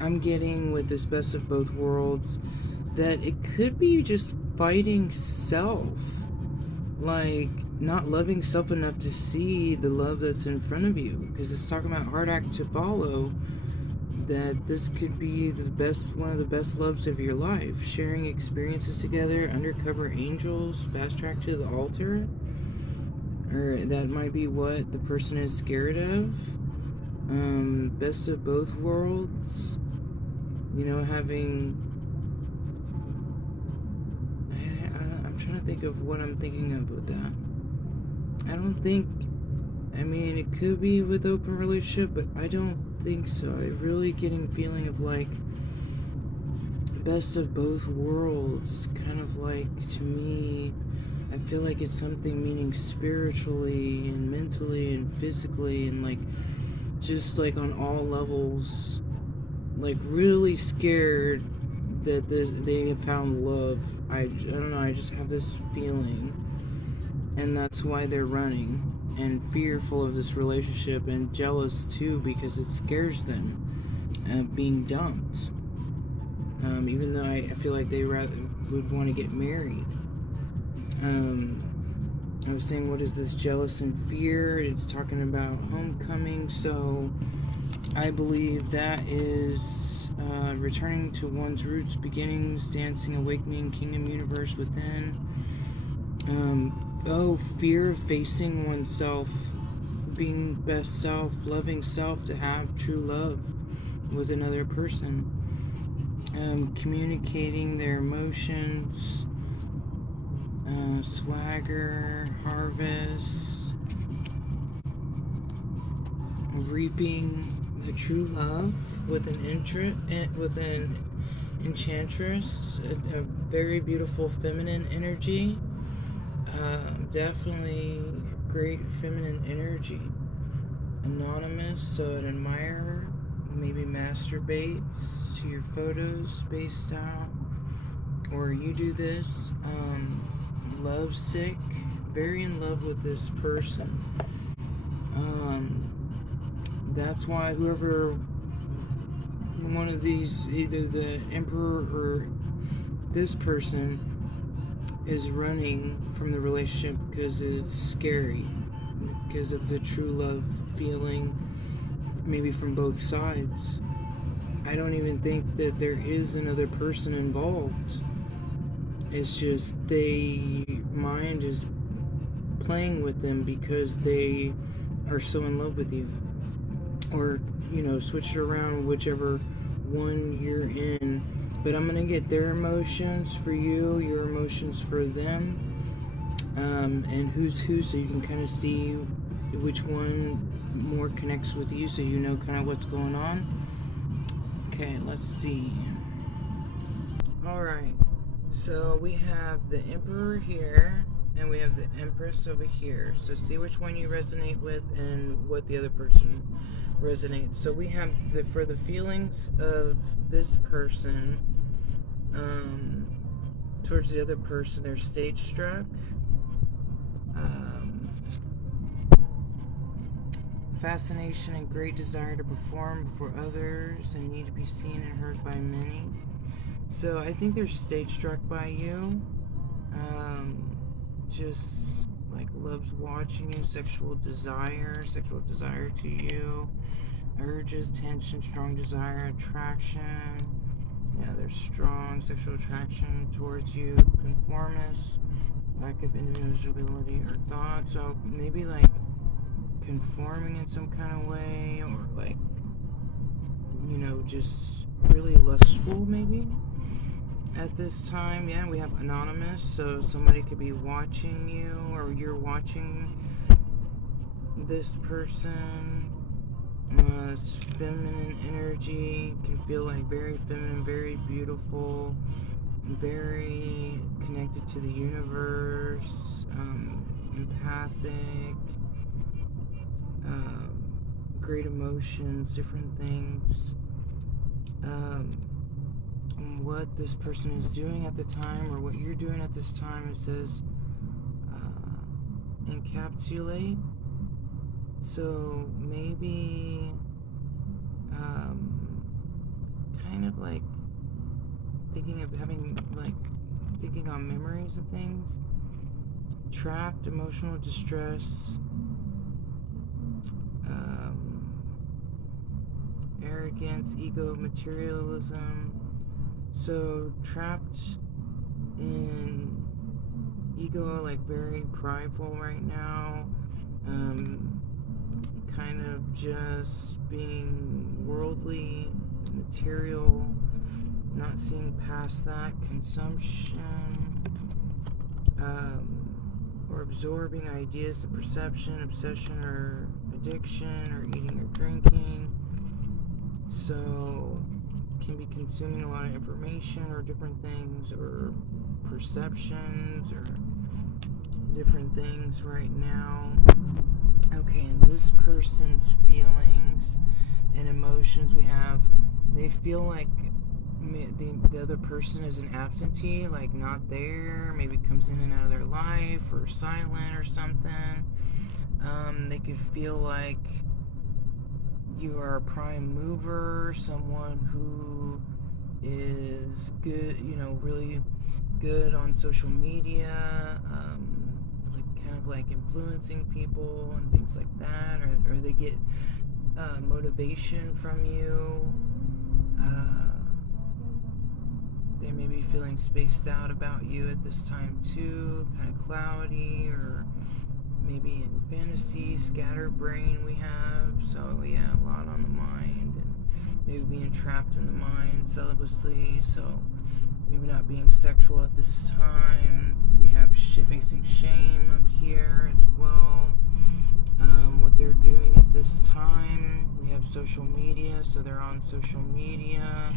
I'm getting with this best of both worlds that it could be just fighting self, like not loving self enough to see the love that's in front of you, because it's talking about hard act to follow, that this could be the best, one of the best loves of your life, sharing experiences together, undercover angels, fast track to the altar, or that might be what the person is scared of. Best of both worlds, you know, having, I'm trying to think of what I'm thinking of with that. I don't think, I mean, it could be with open relationship, but I don't think so. I'm really getting feeling of like best of both worlds. It's kind of like, to me, I feel like it's something meaning spiritually and mentally and physically and like just like on all levels, like really scared that they have found love. I don't know, I just have this feeling, and that's why they're running and fearful of this relationship and jealous too, because it scares them being dumped, even though I feel like they rather would want to get married. I was saying, what is this jealous and fear? It's talking about homecoming, so I believe that is returning to one's roots, beginnings, dancing, awakening, kingdom, universe within. Fear of facing oneself, being best self, loving self, to have true love with another person. Communicating their emotions, swagger, harvest, reaping a true love with an enchantress, a very beautiful feminine energy. Definitely great feminine energy. Anonymous, so an admirer, maybe masturbates to your photos spaced out, or you do this. Love sick, very in love with this person. That's why whoever, one of these, either the emperor or this person, is running from the relationship because it's scary, because of the true love feeling, maybe from both sides. I don't even think that there is another person involved. It's just mind is playing with them because they are so in love with you. Or, you know, switch it around, whichever one you're in. But I'm going to get their emotions for you, your emotions for them, and who's who, so you can kind of see which one more connects with you, so you know kind of what's going on. Okay, let's see. Alright, so we have the Emperor here, and we have the Empress over here. So see which one you resonate with and what the other person resonates. So we have for the feelings of this person towards the other person, they're stage struck, fascination and great desire to perform before others and need to be seen and heard by many. So I think they're stage struck by you, just like loves watching you, sexual desire to you, urges, tension, strong desire, attraction. Yeah, there's strong sexual attraction towards you, conformist, lack of individuality or thought. So maybe like conforming in some kind of way, or like, you know, just really lustful maybe at this time. Yeah, we have anonymous, so somebody could be watching you, or you're watching this person, this feminine energy, can feel like very feminine, very beautiful, very connected to the universe, empathic, great emotions, different things. What this person is doing at the time, or what you're doing at this time, it says encapsulate. So maybe kind of like thinking on memories and things. Trapped, emotional distress, arrogance, ego, materialism. So trapped in ego, like very prideful right now, kind of just being worldly, material, not seeing past that, consumption, or absorbing ideas of perception, obsession, or addiction, or eating or drinking. So can be consuming a lot of information or different things, or perceptions, or different things right now. Okay, and this person's feelings and emotions, they feel like the other person is an absentee, like not there, maybe comes in and out of their life, or silent or something. They could feel like you are a prime mover, someone who is good, really good on social media, kind of like influencing people and things like that, or they get motivation from you. They may be feeling spaced out about you at this time too, kind of cloudy, or maybe in fantasy, scatterbrain we have. So yeah, a lot on the mind, and maybe being trapped in the mind, celibacy, so maybe not being sexual at this time. We have facing shame up here as well. What they're doing at this time, we have social media, so they're on social media,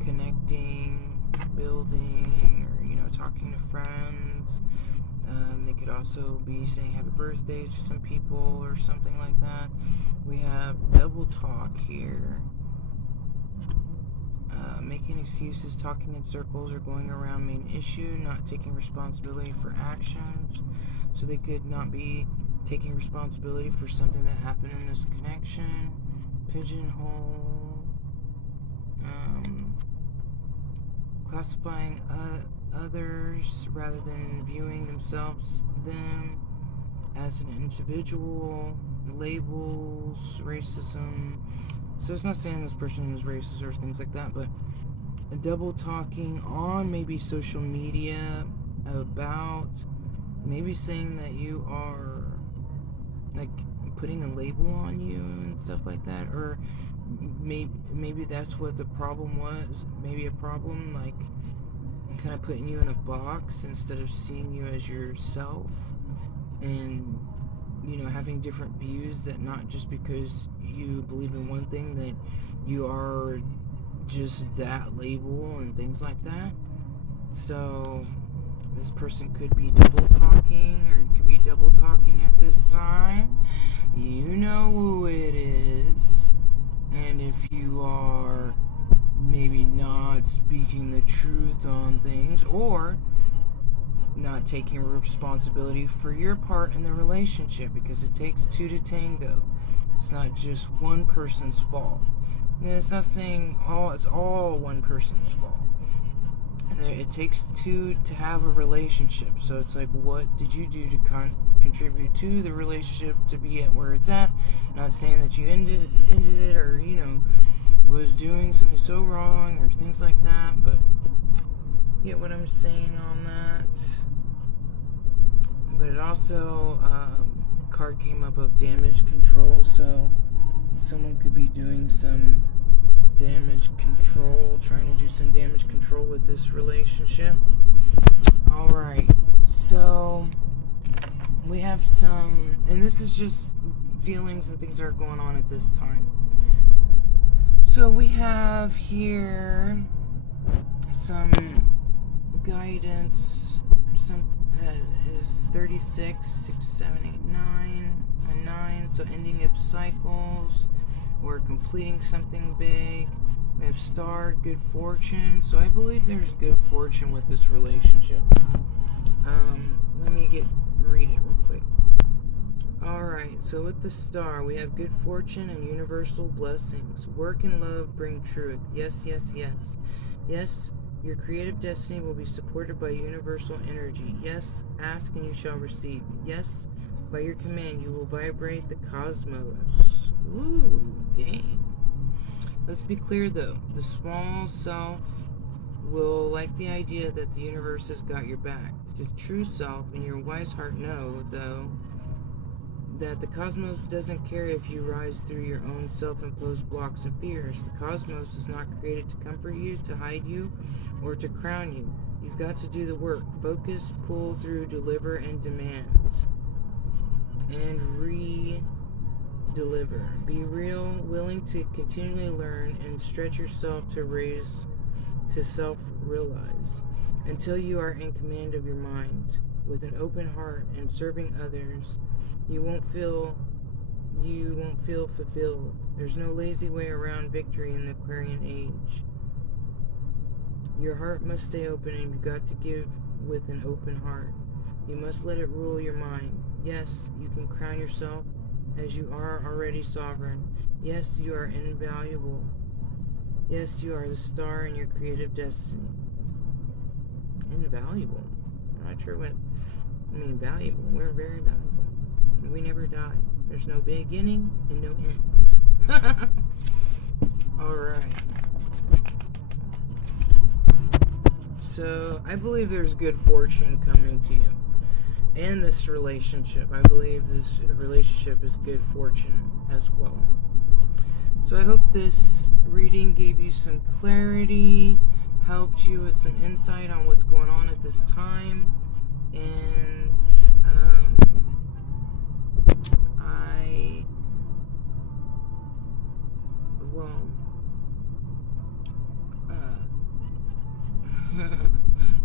connecting, building, or talking to friends. They could also be saying happy birthdays to some people or something like that. We have double talk here. Making excuses, talking in circles, or going around main issue, not taking responsibility for actions. So they could not be taking responsibility for something that happened in this connection. Pigeonhole. Classifying others rather than viewing them as an individual. Labels, racism. So it's not saying this person is racist or things like that, but double talking on maybe social media about maybe saying that you are like putting a label on you and stuff like that, or maybe that's what the problem was. Maybe a problem like kind of putting you in a box instead of seeing you as yourself, and having different views, that not just because you believe in one thing that you are just that label and things like that. So this person could be double talking, or it could be double talking at this time. You know who it is. And if you are maybe not speaking the truth on things, or not taking responsibility for your part in the relationship, because it takes two to tango. It's not just one person's fault. And it's not saying it's all one person's fault. And it takes two to have a relationship. So it's like, what did you do to contribute to the relationship to be at where it's at? Not saying that you ended it, or was doing something so wrong, or things like that, but get what I'm saying on that. But it also, card came up of damage control, so someone could be doing some damage control, trying to do some damage control with this relationship. Alright, so we have some, and this is just feelings and things that are going on at this time. So we have here some guidance. Some is 36, 6, 7, 8, 9, a 9. So ending of cycles or completing something big. We have star, good fortune. So I believe there's good fortune with this relationship. Let me read it real quick. Alright, so with the star, we have good fortune and universal blessings. Work and love bring truth. Yes, yes, yes. Yes, your creative destiny will be supported by universal energy. Yes, ask and you shall receive. Yes, by your command you will vibrate the cosmos. Ooh, dang. Let's be clear though. The small self will like the idea that the universe has got your back. The true self and your wise heart know, though, that the cosmos doesn't care if you rise through your own self-imposed blocks and fears. The cosmos is not created to comfort you, to hide you, or to crown you. You've got to do the work. Focus, pull through, deliver, and demand. And re-deliver. Be real, willing to continually learn and stretch yourself to self-realize until you are in command of your mind. With an open heart and serving others, you won't feel fulfilled. There's no lazy way around victory in the Aquarian age. Your heart must stay open, and you've got to give with an open heart. You must let it rule your mind. Yes, you can crown yourself as you are already sovereign. Yes, you are invaluable. Yes, you are the star in your creative destiny. Invaluable. I'm not sure what I mean. Valuable. We're very valuable. We never die. There's no beginning and no end. Alright. So, I believe there's good fortune coming to you. And this relationship. I believe this relationship is good fortune as well. So I hope this reading gave you some clarity, helped you with some insight on what's going on at this time. And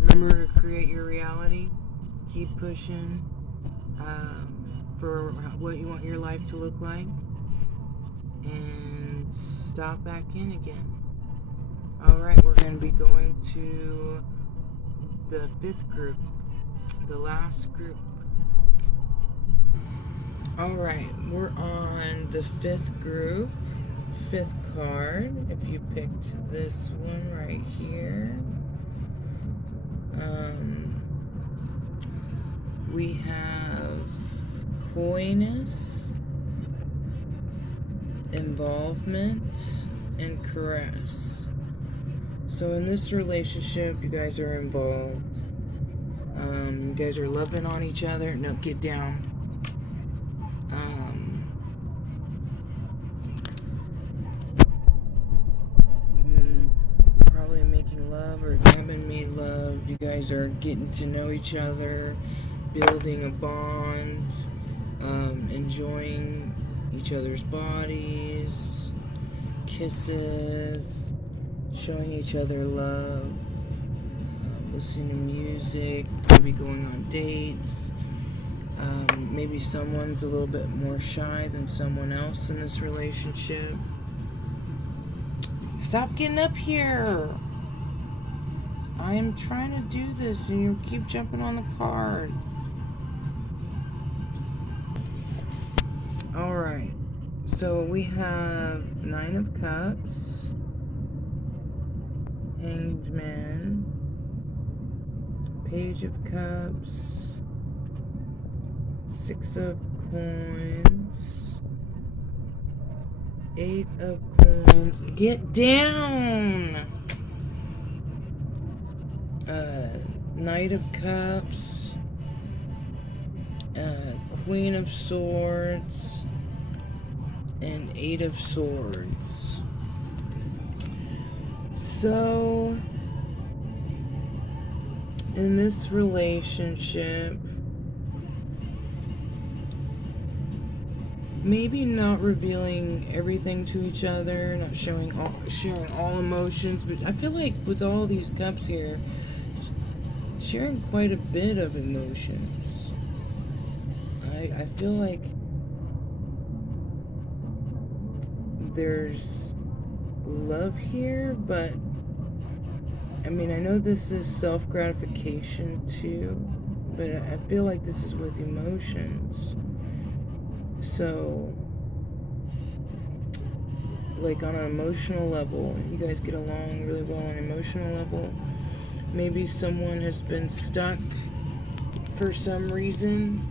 remember to create your reality. Keep pushing for what you want your life to look like. And stop back in again. Alright, we're going to be going to the 5th group. The last group. Alright, we're on the 5th group. 5th card. If you picked this one right here. We have coyness, involvement, and caress. So in this relationship, you guys are involved. You guys are loving on each other. No, get down. Probably making love, or if you haven't made love, you guys are getting to know each other, building a bond, enjoying each other's bodies, kisses, showing each other love, listening to music, maybe going on dates. Maybe someone's a little bit more shy than someone else in this relationship. Stop getting up here! I am trying to do this and you keep jumping on the cards. Alright, so we have 9 of Cups, Hanged Man, Page of Cups, 6 of Coins, 8 of Coins. Get down! Knight of Cups, Queen of Swords, and 8 of Swords. So, in this relationship, maybe not revealing everything to each other, not sharing all emotions, but I feel like with all these cups here, sharing quite a bit of emotions. I feel like there's love here, but I mean, I know this is self-gratification too, but I feel like this is with emotions. So, like on an emotional level, you guys get along really well on an emotional level. Maybe someone has been stuck for some reason.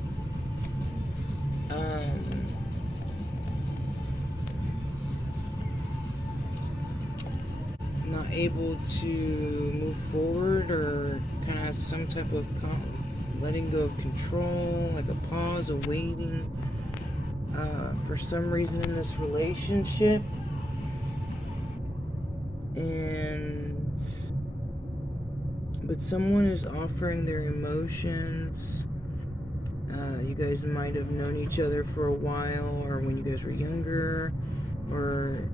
Not able to move forward, or kind of has some type of letting go of control, like a pause, a waiting for some reason in this relationship. But someone is offering their emotions. You guys might have known each other for a while, or when you guys were younger, or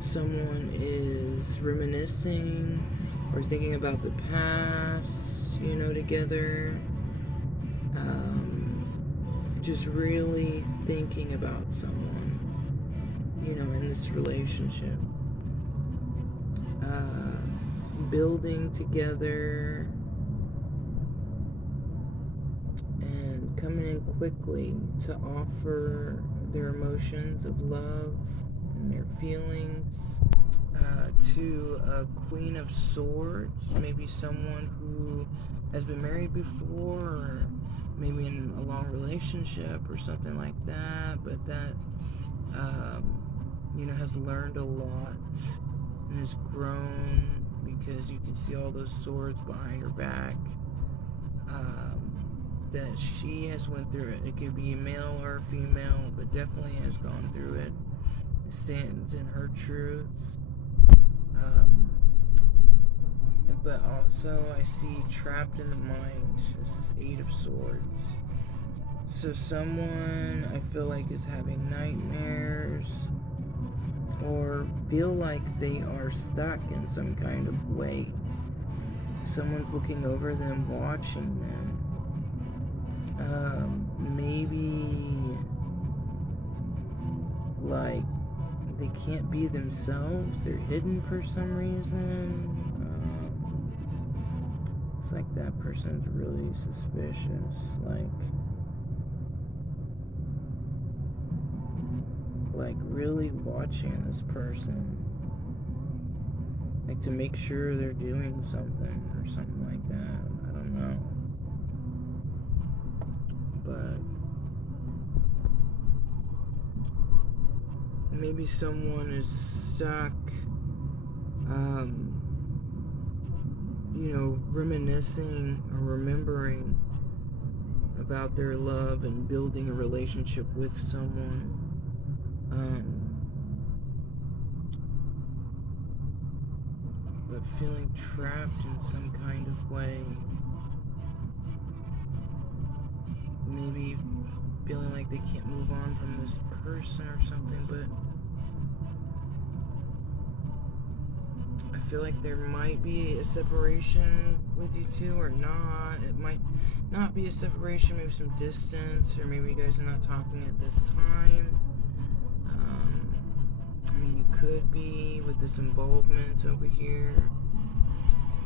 someone is reminiscing or thinking about the past, together. Just really thinking about someone, in this relationship. Building together and coming in quickly to offer their emotions of love and their feelings to a Queen of Swords, maybe someone who has been married before, or maybe in a long relationship or something like that, but that has learned a lot and has grown, because you can see all those swords behind her back, that she has went through it. It could be a male or a female, but definitely has gone through it. It stands in her truth. But also I see trapped in the mind. This is 8 of Swords. So someone, I feel like, is having nightmares, or feel like they are stuck in some kind of way. Someone's looking over them, watching them. Maybe like they can't be themselves. They're hidden for some reason. It's like that person's really suspicious. Like really watching this person, like to make sure they're doing something or something like that. I don't know, but maybe someone is stuck, reminiscing or remembering about their love and building a relationship with someone. But feeling trapped in some kind of way. Maybe feeling like they can't move on from this person or something, but I feel like there might be a separation with you two, or not. It might not be a separation, maybe some distance, or maybe you guys are not talking at this time. I mean, you could be with this involvement over here,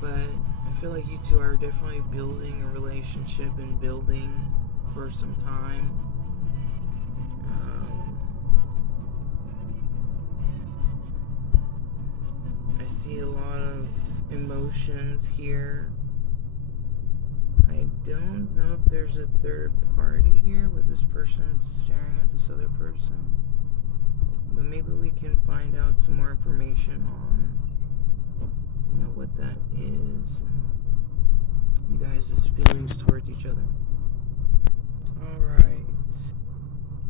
but I feel like you two are definitely building a relationship and building for some time. I see a lot of emotions here. I don't know if there's a third party here with this person staring at this other person, but maybe we can find out some more information on, what that is, and you guys' feelings towards each other. Alright,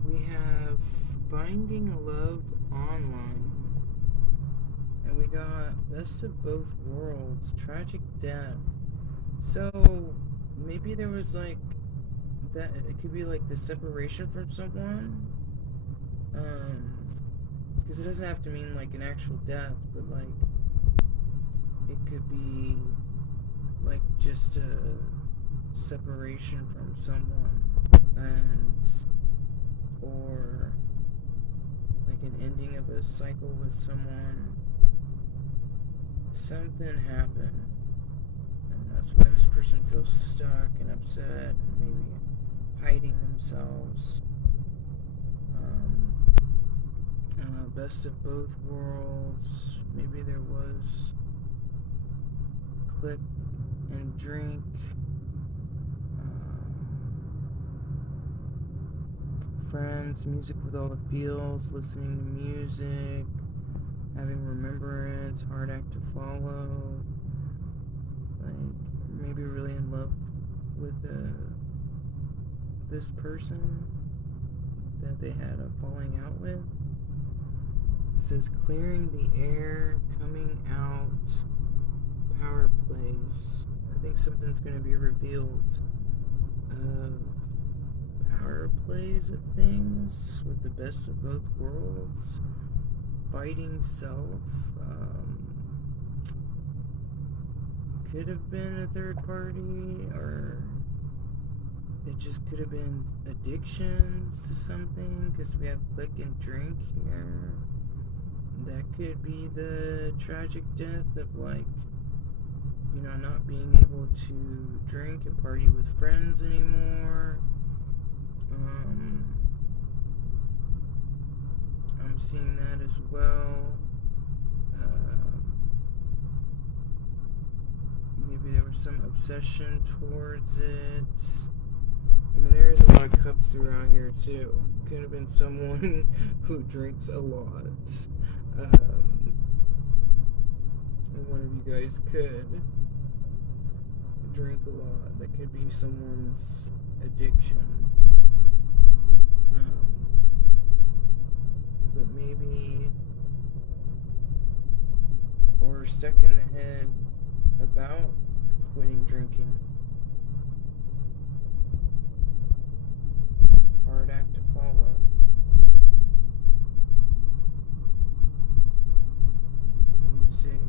we have Finding a Love Online, and we got Best of Both Worlds, Tragic Death. So maybe there was like that, it could be like the separation from someone, Because it doesn't have to mean like an actual death, but like it could be like just a separation from someone, and or like an ending of a cycle with someone. Something happened, and that's why this person feels stuck and upset and maybe hiding themselves. Best of both worlds. Maybe there was click and drink. Friends, music with all the feels, listening to music, having remembrance, hard act to follow. Like, maybe really in love with this person that they had a falling out with. It says clearing the air, coming out, power plays. I think something's going to be revealed of power plays of things with the best of both worlds. Fighting self. Could have been a third party, or it just could have been addictions to something, because we have click and drink here. That could be the tragic death of, like, you know, not being able to drink and party with friends anymore. I'm seeing that as well. Maybe there was some obsession towards it. I mean, there is a lot of cups throughout here too. Could have been someone who drinks a lot. One of you guys could drink a lot. That could be someone's addiction. But maybe, or stuck in the head about quitting drinking. Hard act to follow. Music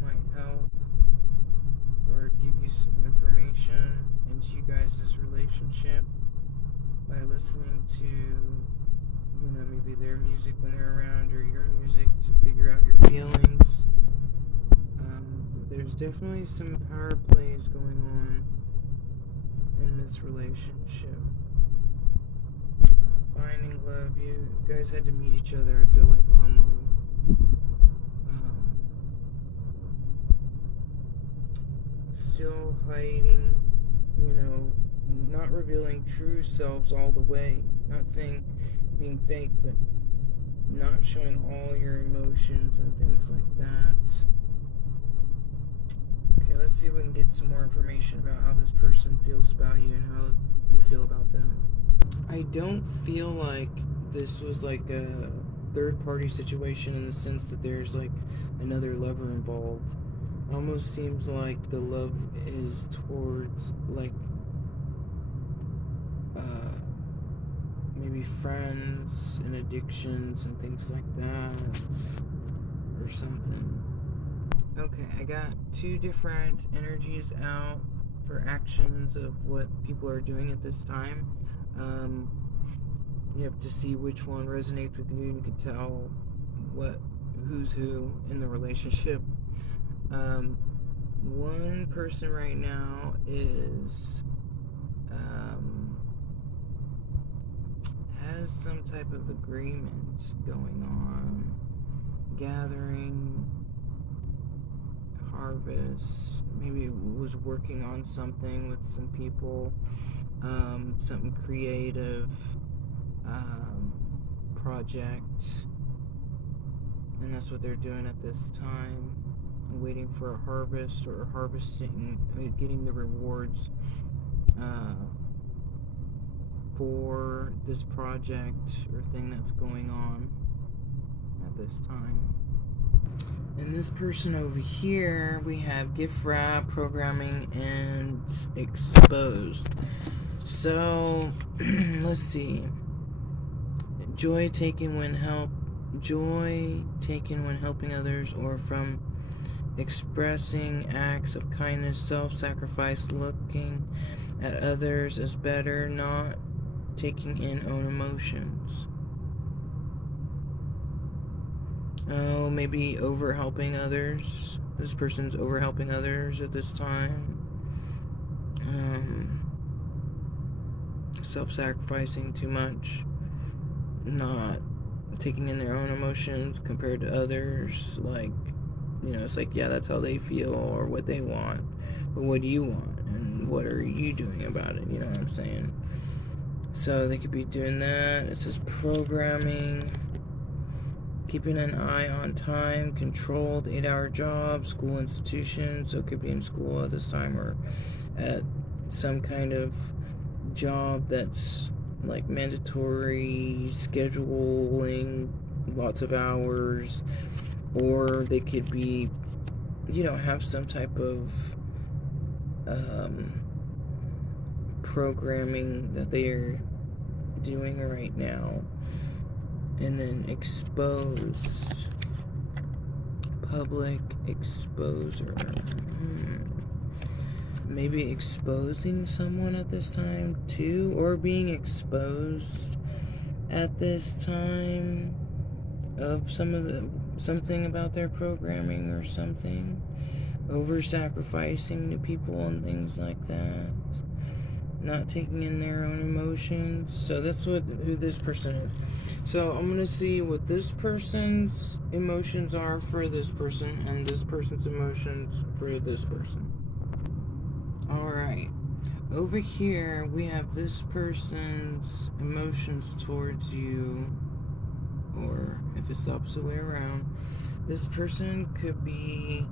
might help or give you some information into you guys' relationship by listening to, you know, maybe their music when they're around or your music to figure out your feelings. There's definitely some power plays going on in this relationship. Finding love. You guys had to meet each other, I feel like, online. Still hiding, you know, not revealing true selves all the way. Not saying being fake, but not showing all your emotions and things like that. Okay, let's see if we can get some more information about how this person feels about you and how you feel about them. I don't feel like this was like a third-party situation in the sense that there's like another lover involved. It almost seems like the love is towards like maybe friends and addictions and things like that, or something. Okay, I got two different energies out for actions of what people are doing at this time. You have to see which one resonates with you. You can tell who's who in the relationship. One person right now is has some type of agreement going on, gathering, harvest, maybe was working on something with some people, something creative, project, and that's what they're doing at this time, waiting for a harvest or harvesting, getting the rewards for this project or thing that's going on at this time. And this person over here, we have gift wrap, programming, and exposed. So, let's see. Joy taken when helping others, or from expressing acts of kindness, self-sacrifice, looking at others as better, not taking in own emotions. Oh, maybe over helping others. This person's over helping others at this time. Self-sacrificing too much, not taking in their own emotions compared to others. Like, it's like, yeah, that's how they feel or what they want, but what do you want and what are you doing about it? You know what I'm saying? So they could be doing that. It says programming, keeping an eye on time, controlled 8-hour job, school institution. So it could be in school at this time, or at some kind of job that's like mandatory scheduling, lots of hours. Or they could be, have some type of programming that they're doing right now. And then exposed, public exposer. Maybe exposing someone at this time too, or being exposed at this time of something about their programming or something, over sacrificing to people and things like that, not taking in their own emotions. So that's who this person is. So I'm gonna see what this person's emotions are for this person, and this person's emotions for this person. Alright, over here we have this person's emotions towards you, or if it's the opposite way around, this person could be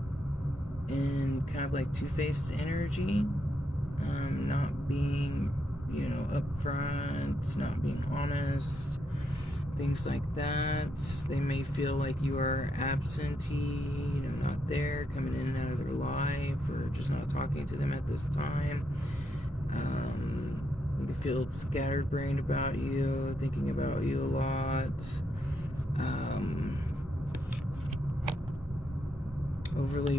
in kind of like two-faced energy, not being, upfront, not being honest, things like that. They may feel like you are absentee, not there, coming in and out of their life, or just not talking to them at this time. You can feel scatterbrained about you, thinking about you a lot.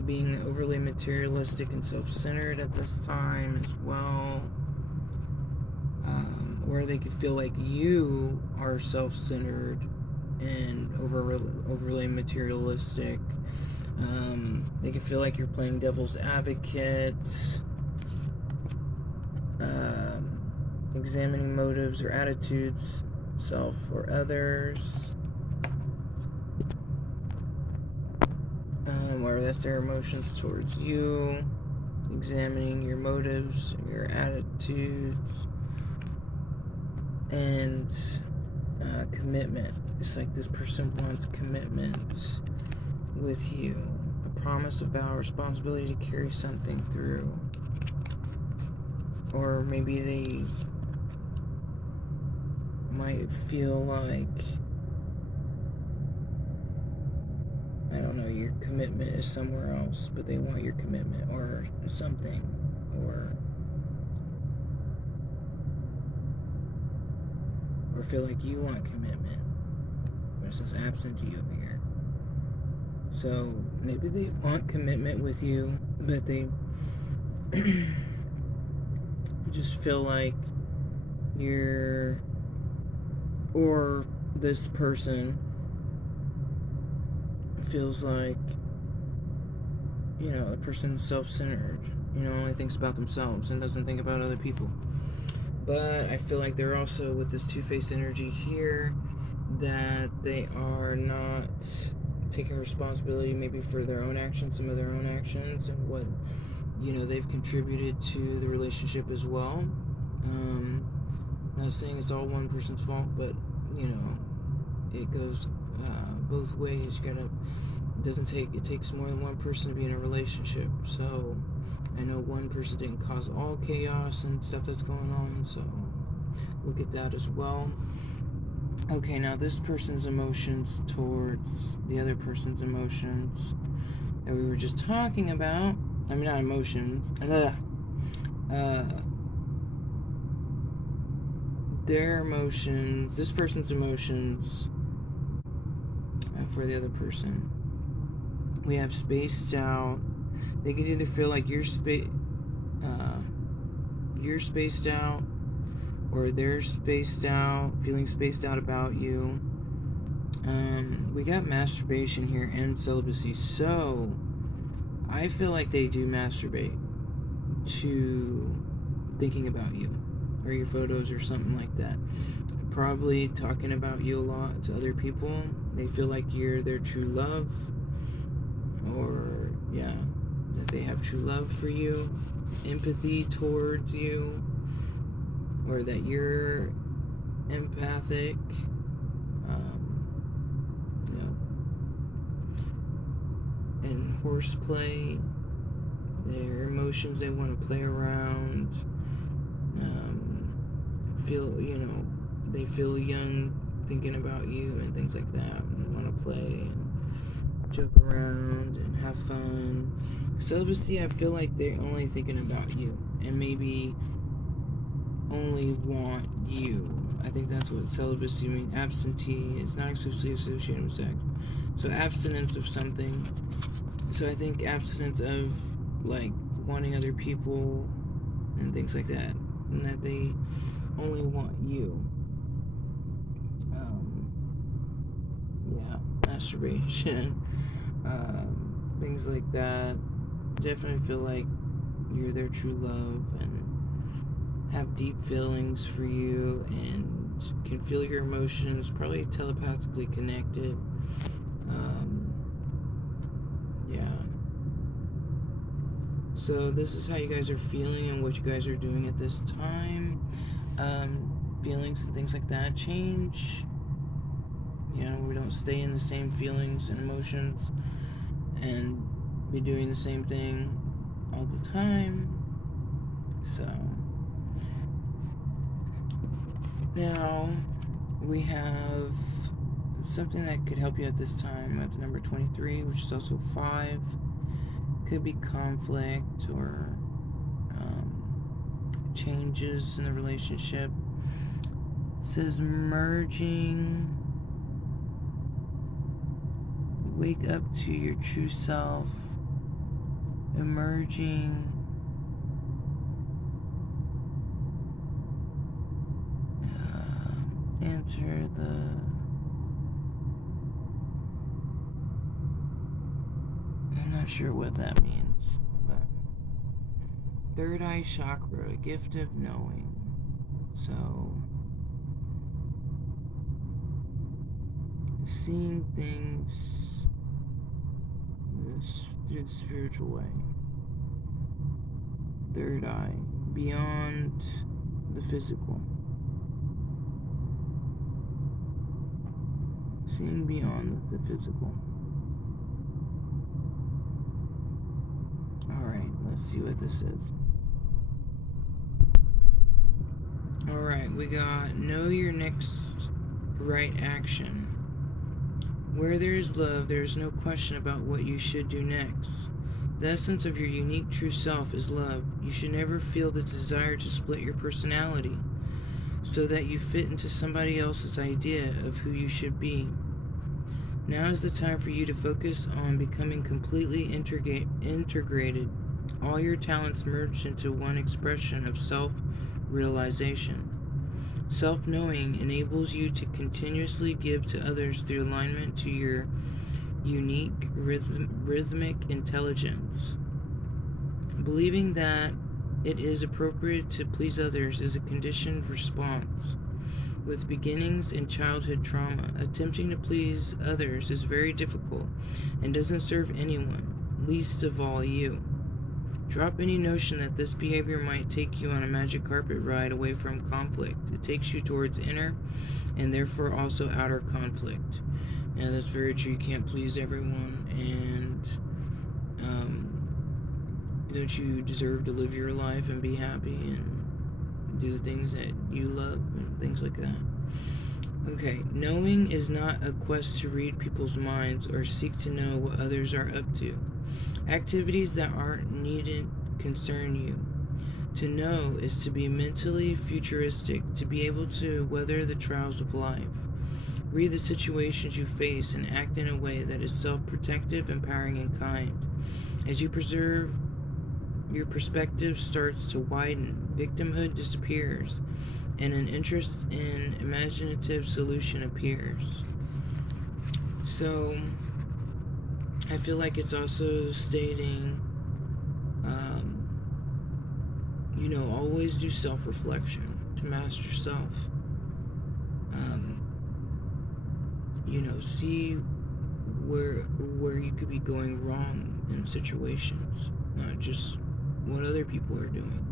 Being overly materialistic and self-centered at this time as well. Or they could feel like you are self-centered and overly materialistic. They can feel like you're playing devil's advocate, examining motives or attitudes, self or others, or that's their emotions towards you, examining your motives, your attitudes, and commitment. It's like this person wants commitment with you, a promise, a vow, responsibility to carry something through. Or maybe they might feel like, I don't know, your commitment is somewhere else, but they want your commitment or something, or feel like you want commitment, but it says absentee over here. So maybe they want commitment with you, but they just feel like or this person feels like, the person's self-centered, only thinks about themselves and doesn't think about other people. But I feel like they're also with this two-faced energy here, that they are not taking responsibility maybe for their own actions, some of their own actions, and what they've contributed to the relationship as well. I'm not saying it's all one person's fault, but it goes both ways. It takes more than one person to be in a relationship. So I know one person didn't cause all chaos and stuff that's going on, so look at that as well. Okay, now this person's emotions towards the other person's emotions that we were just talking about. I mean, not emotions. their emotions, this person's emotions for the other person. We have spaced out. They could either feel like you're spaced out, or they're spaced out, feeling spaced out about you. We got masturbation here and celibacy, so I feel like they do masturbate to thinking about you or your photos or something like that. Probably talking about you a lot to other people. They feel like you're their true love, or yeah, that they have true love for you, empathy towards you, or that you're empathic. And horseplay, their emotions, they want to play around, they feel young thinking about you and things like that, and want to play and joke around and have fun. Celibacy, I feel like they're only thinking about you and maybe only want you. I think that's what celibacy means. Absentee is not exclusively associated with sex. So abstinence of something. So I think abstinence of like wanting other people and things like that, and that they only want you. Masturbation, things like that. Definitely feel like you're their true love and have deep feelings for you and can feel your emotions, probably telepathically connected. So this is how you guys are feeling and what you guys are doing at this time. Feelings and things like that change. We don't stay in the same feelings and emotions and be doing the same thing all the time. So now we have something that could help you at this time at the number 23, which is also 5. Could be conflict or changes in the relationship. It says merging. Wake up to your true self. Emerging. Enter the not sure what that means, but third eye chakra, a gift of knowing. So seeing things through the spiritual way. Third eye, beyond the physical. Seeing beyond the physical. Alright, let's see what this is. Alright, we got know your next right action. Where there is love, there is no question about what you should do next. The essence of your unique true self is love. You should never feel the desire to split your personality so that you fit into somebody else's idea of who you should be. Now is the time for you to focus on becoming completely integrated, all your talents merged into one expression of self-realization. Self-knowing enables you to continuously give to others through alignment to your unique rhythmic intelligence. Believing that it is appropriate to please others is a conditioned response. With beginnings in childhood trauma, attempting to please others is very difficult and doesn't serve anyone, least of all you. Drop any notion that this behavior might take you on a magic carpet ride away from conflict. It takes you towards inner and therefore also outer conflict. And that's very true. You can't please everyone, and don't you deserve to live your life and be happy and do the things that you love and things like that. Okay, knowing is not a quest to read people's minds or seek to know what others are up to. Activities that aren't needed concern you. To know is to be mentally futuristic, to be able to weather the trials of life, read the situations you face, and act in a way that is self-protective, empowering, and kind. As you preserve, your perspective starts to widen, victimhood disappears, and an interest in imaginative solution appears. So, I feel like it's also stating, always do self-reflection to master self. See where you could be going wrong in situations, not just what other people are doing.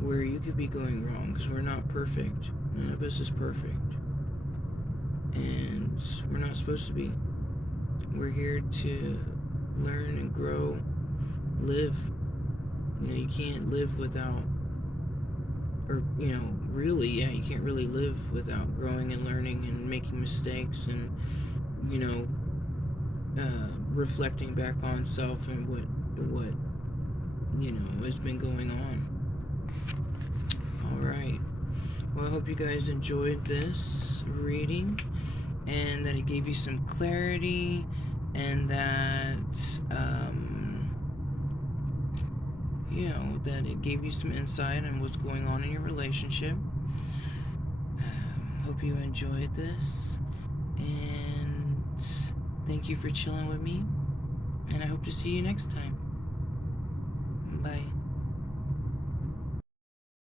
Where you could be going wrong, because we're not perfect. None of us is perfect. And we're not supposed to be. We're here to learn and grow, live. You can't live without, you can't really live without growing and learning and making mistakes and, reflecting back on self and what has been going on. Alright. Well, I hope you guys enjoyed this reading and that it gave you some clarity and that, that it gave you some insight on what's going on in your relationship. Hope you enjoyed this, and thank you for chilling with me, and I hope to see you next time.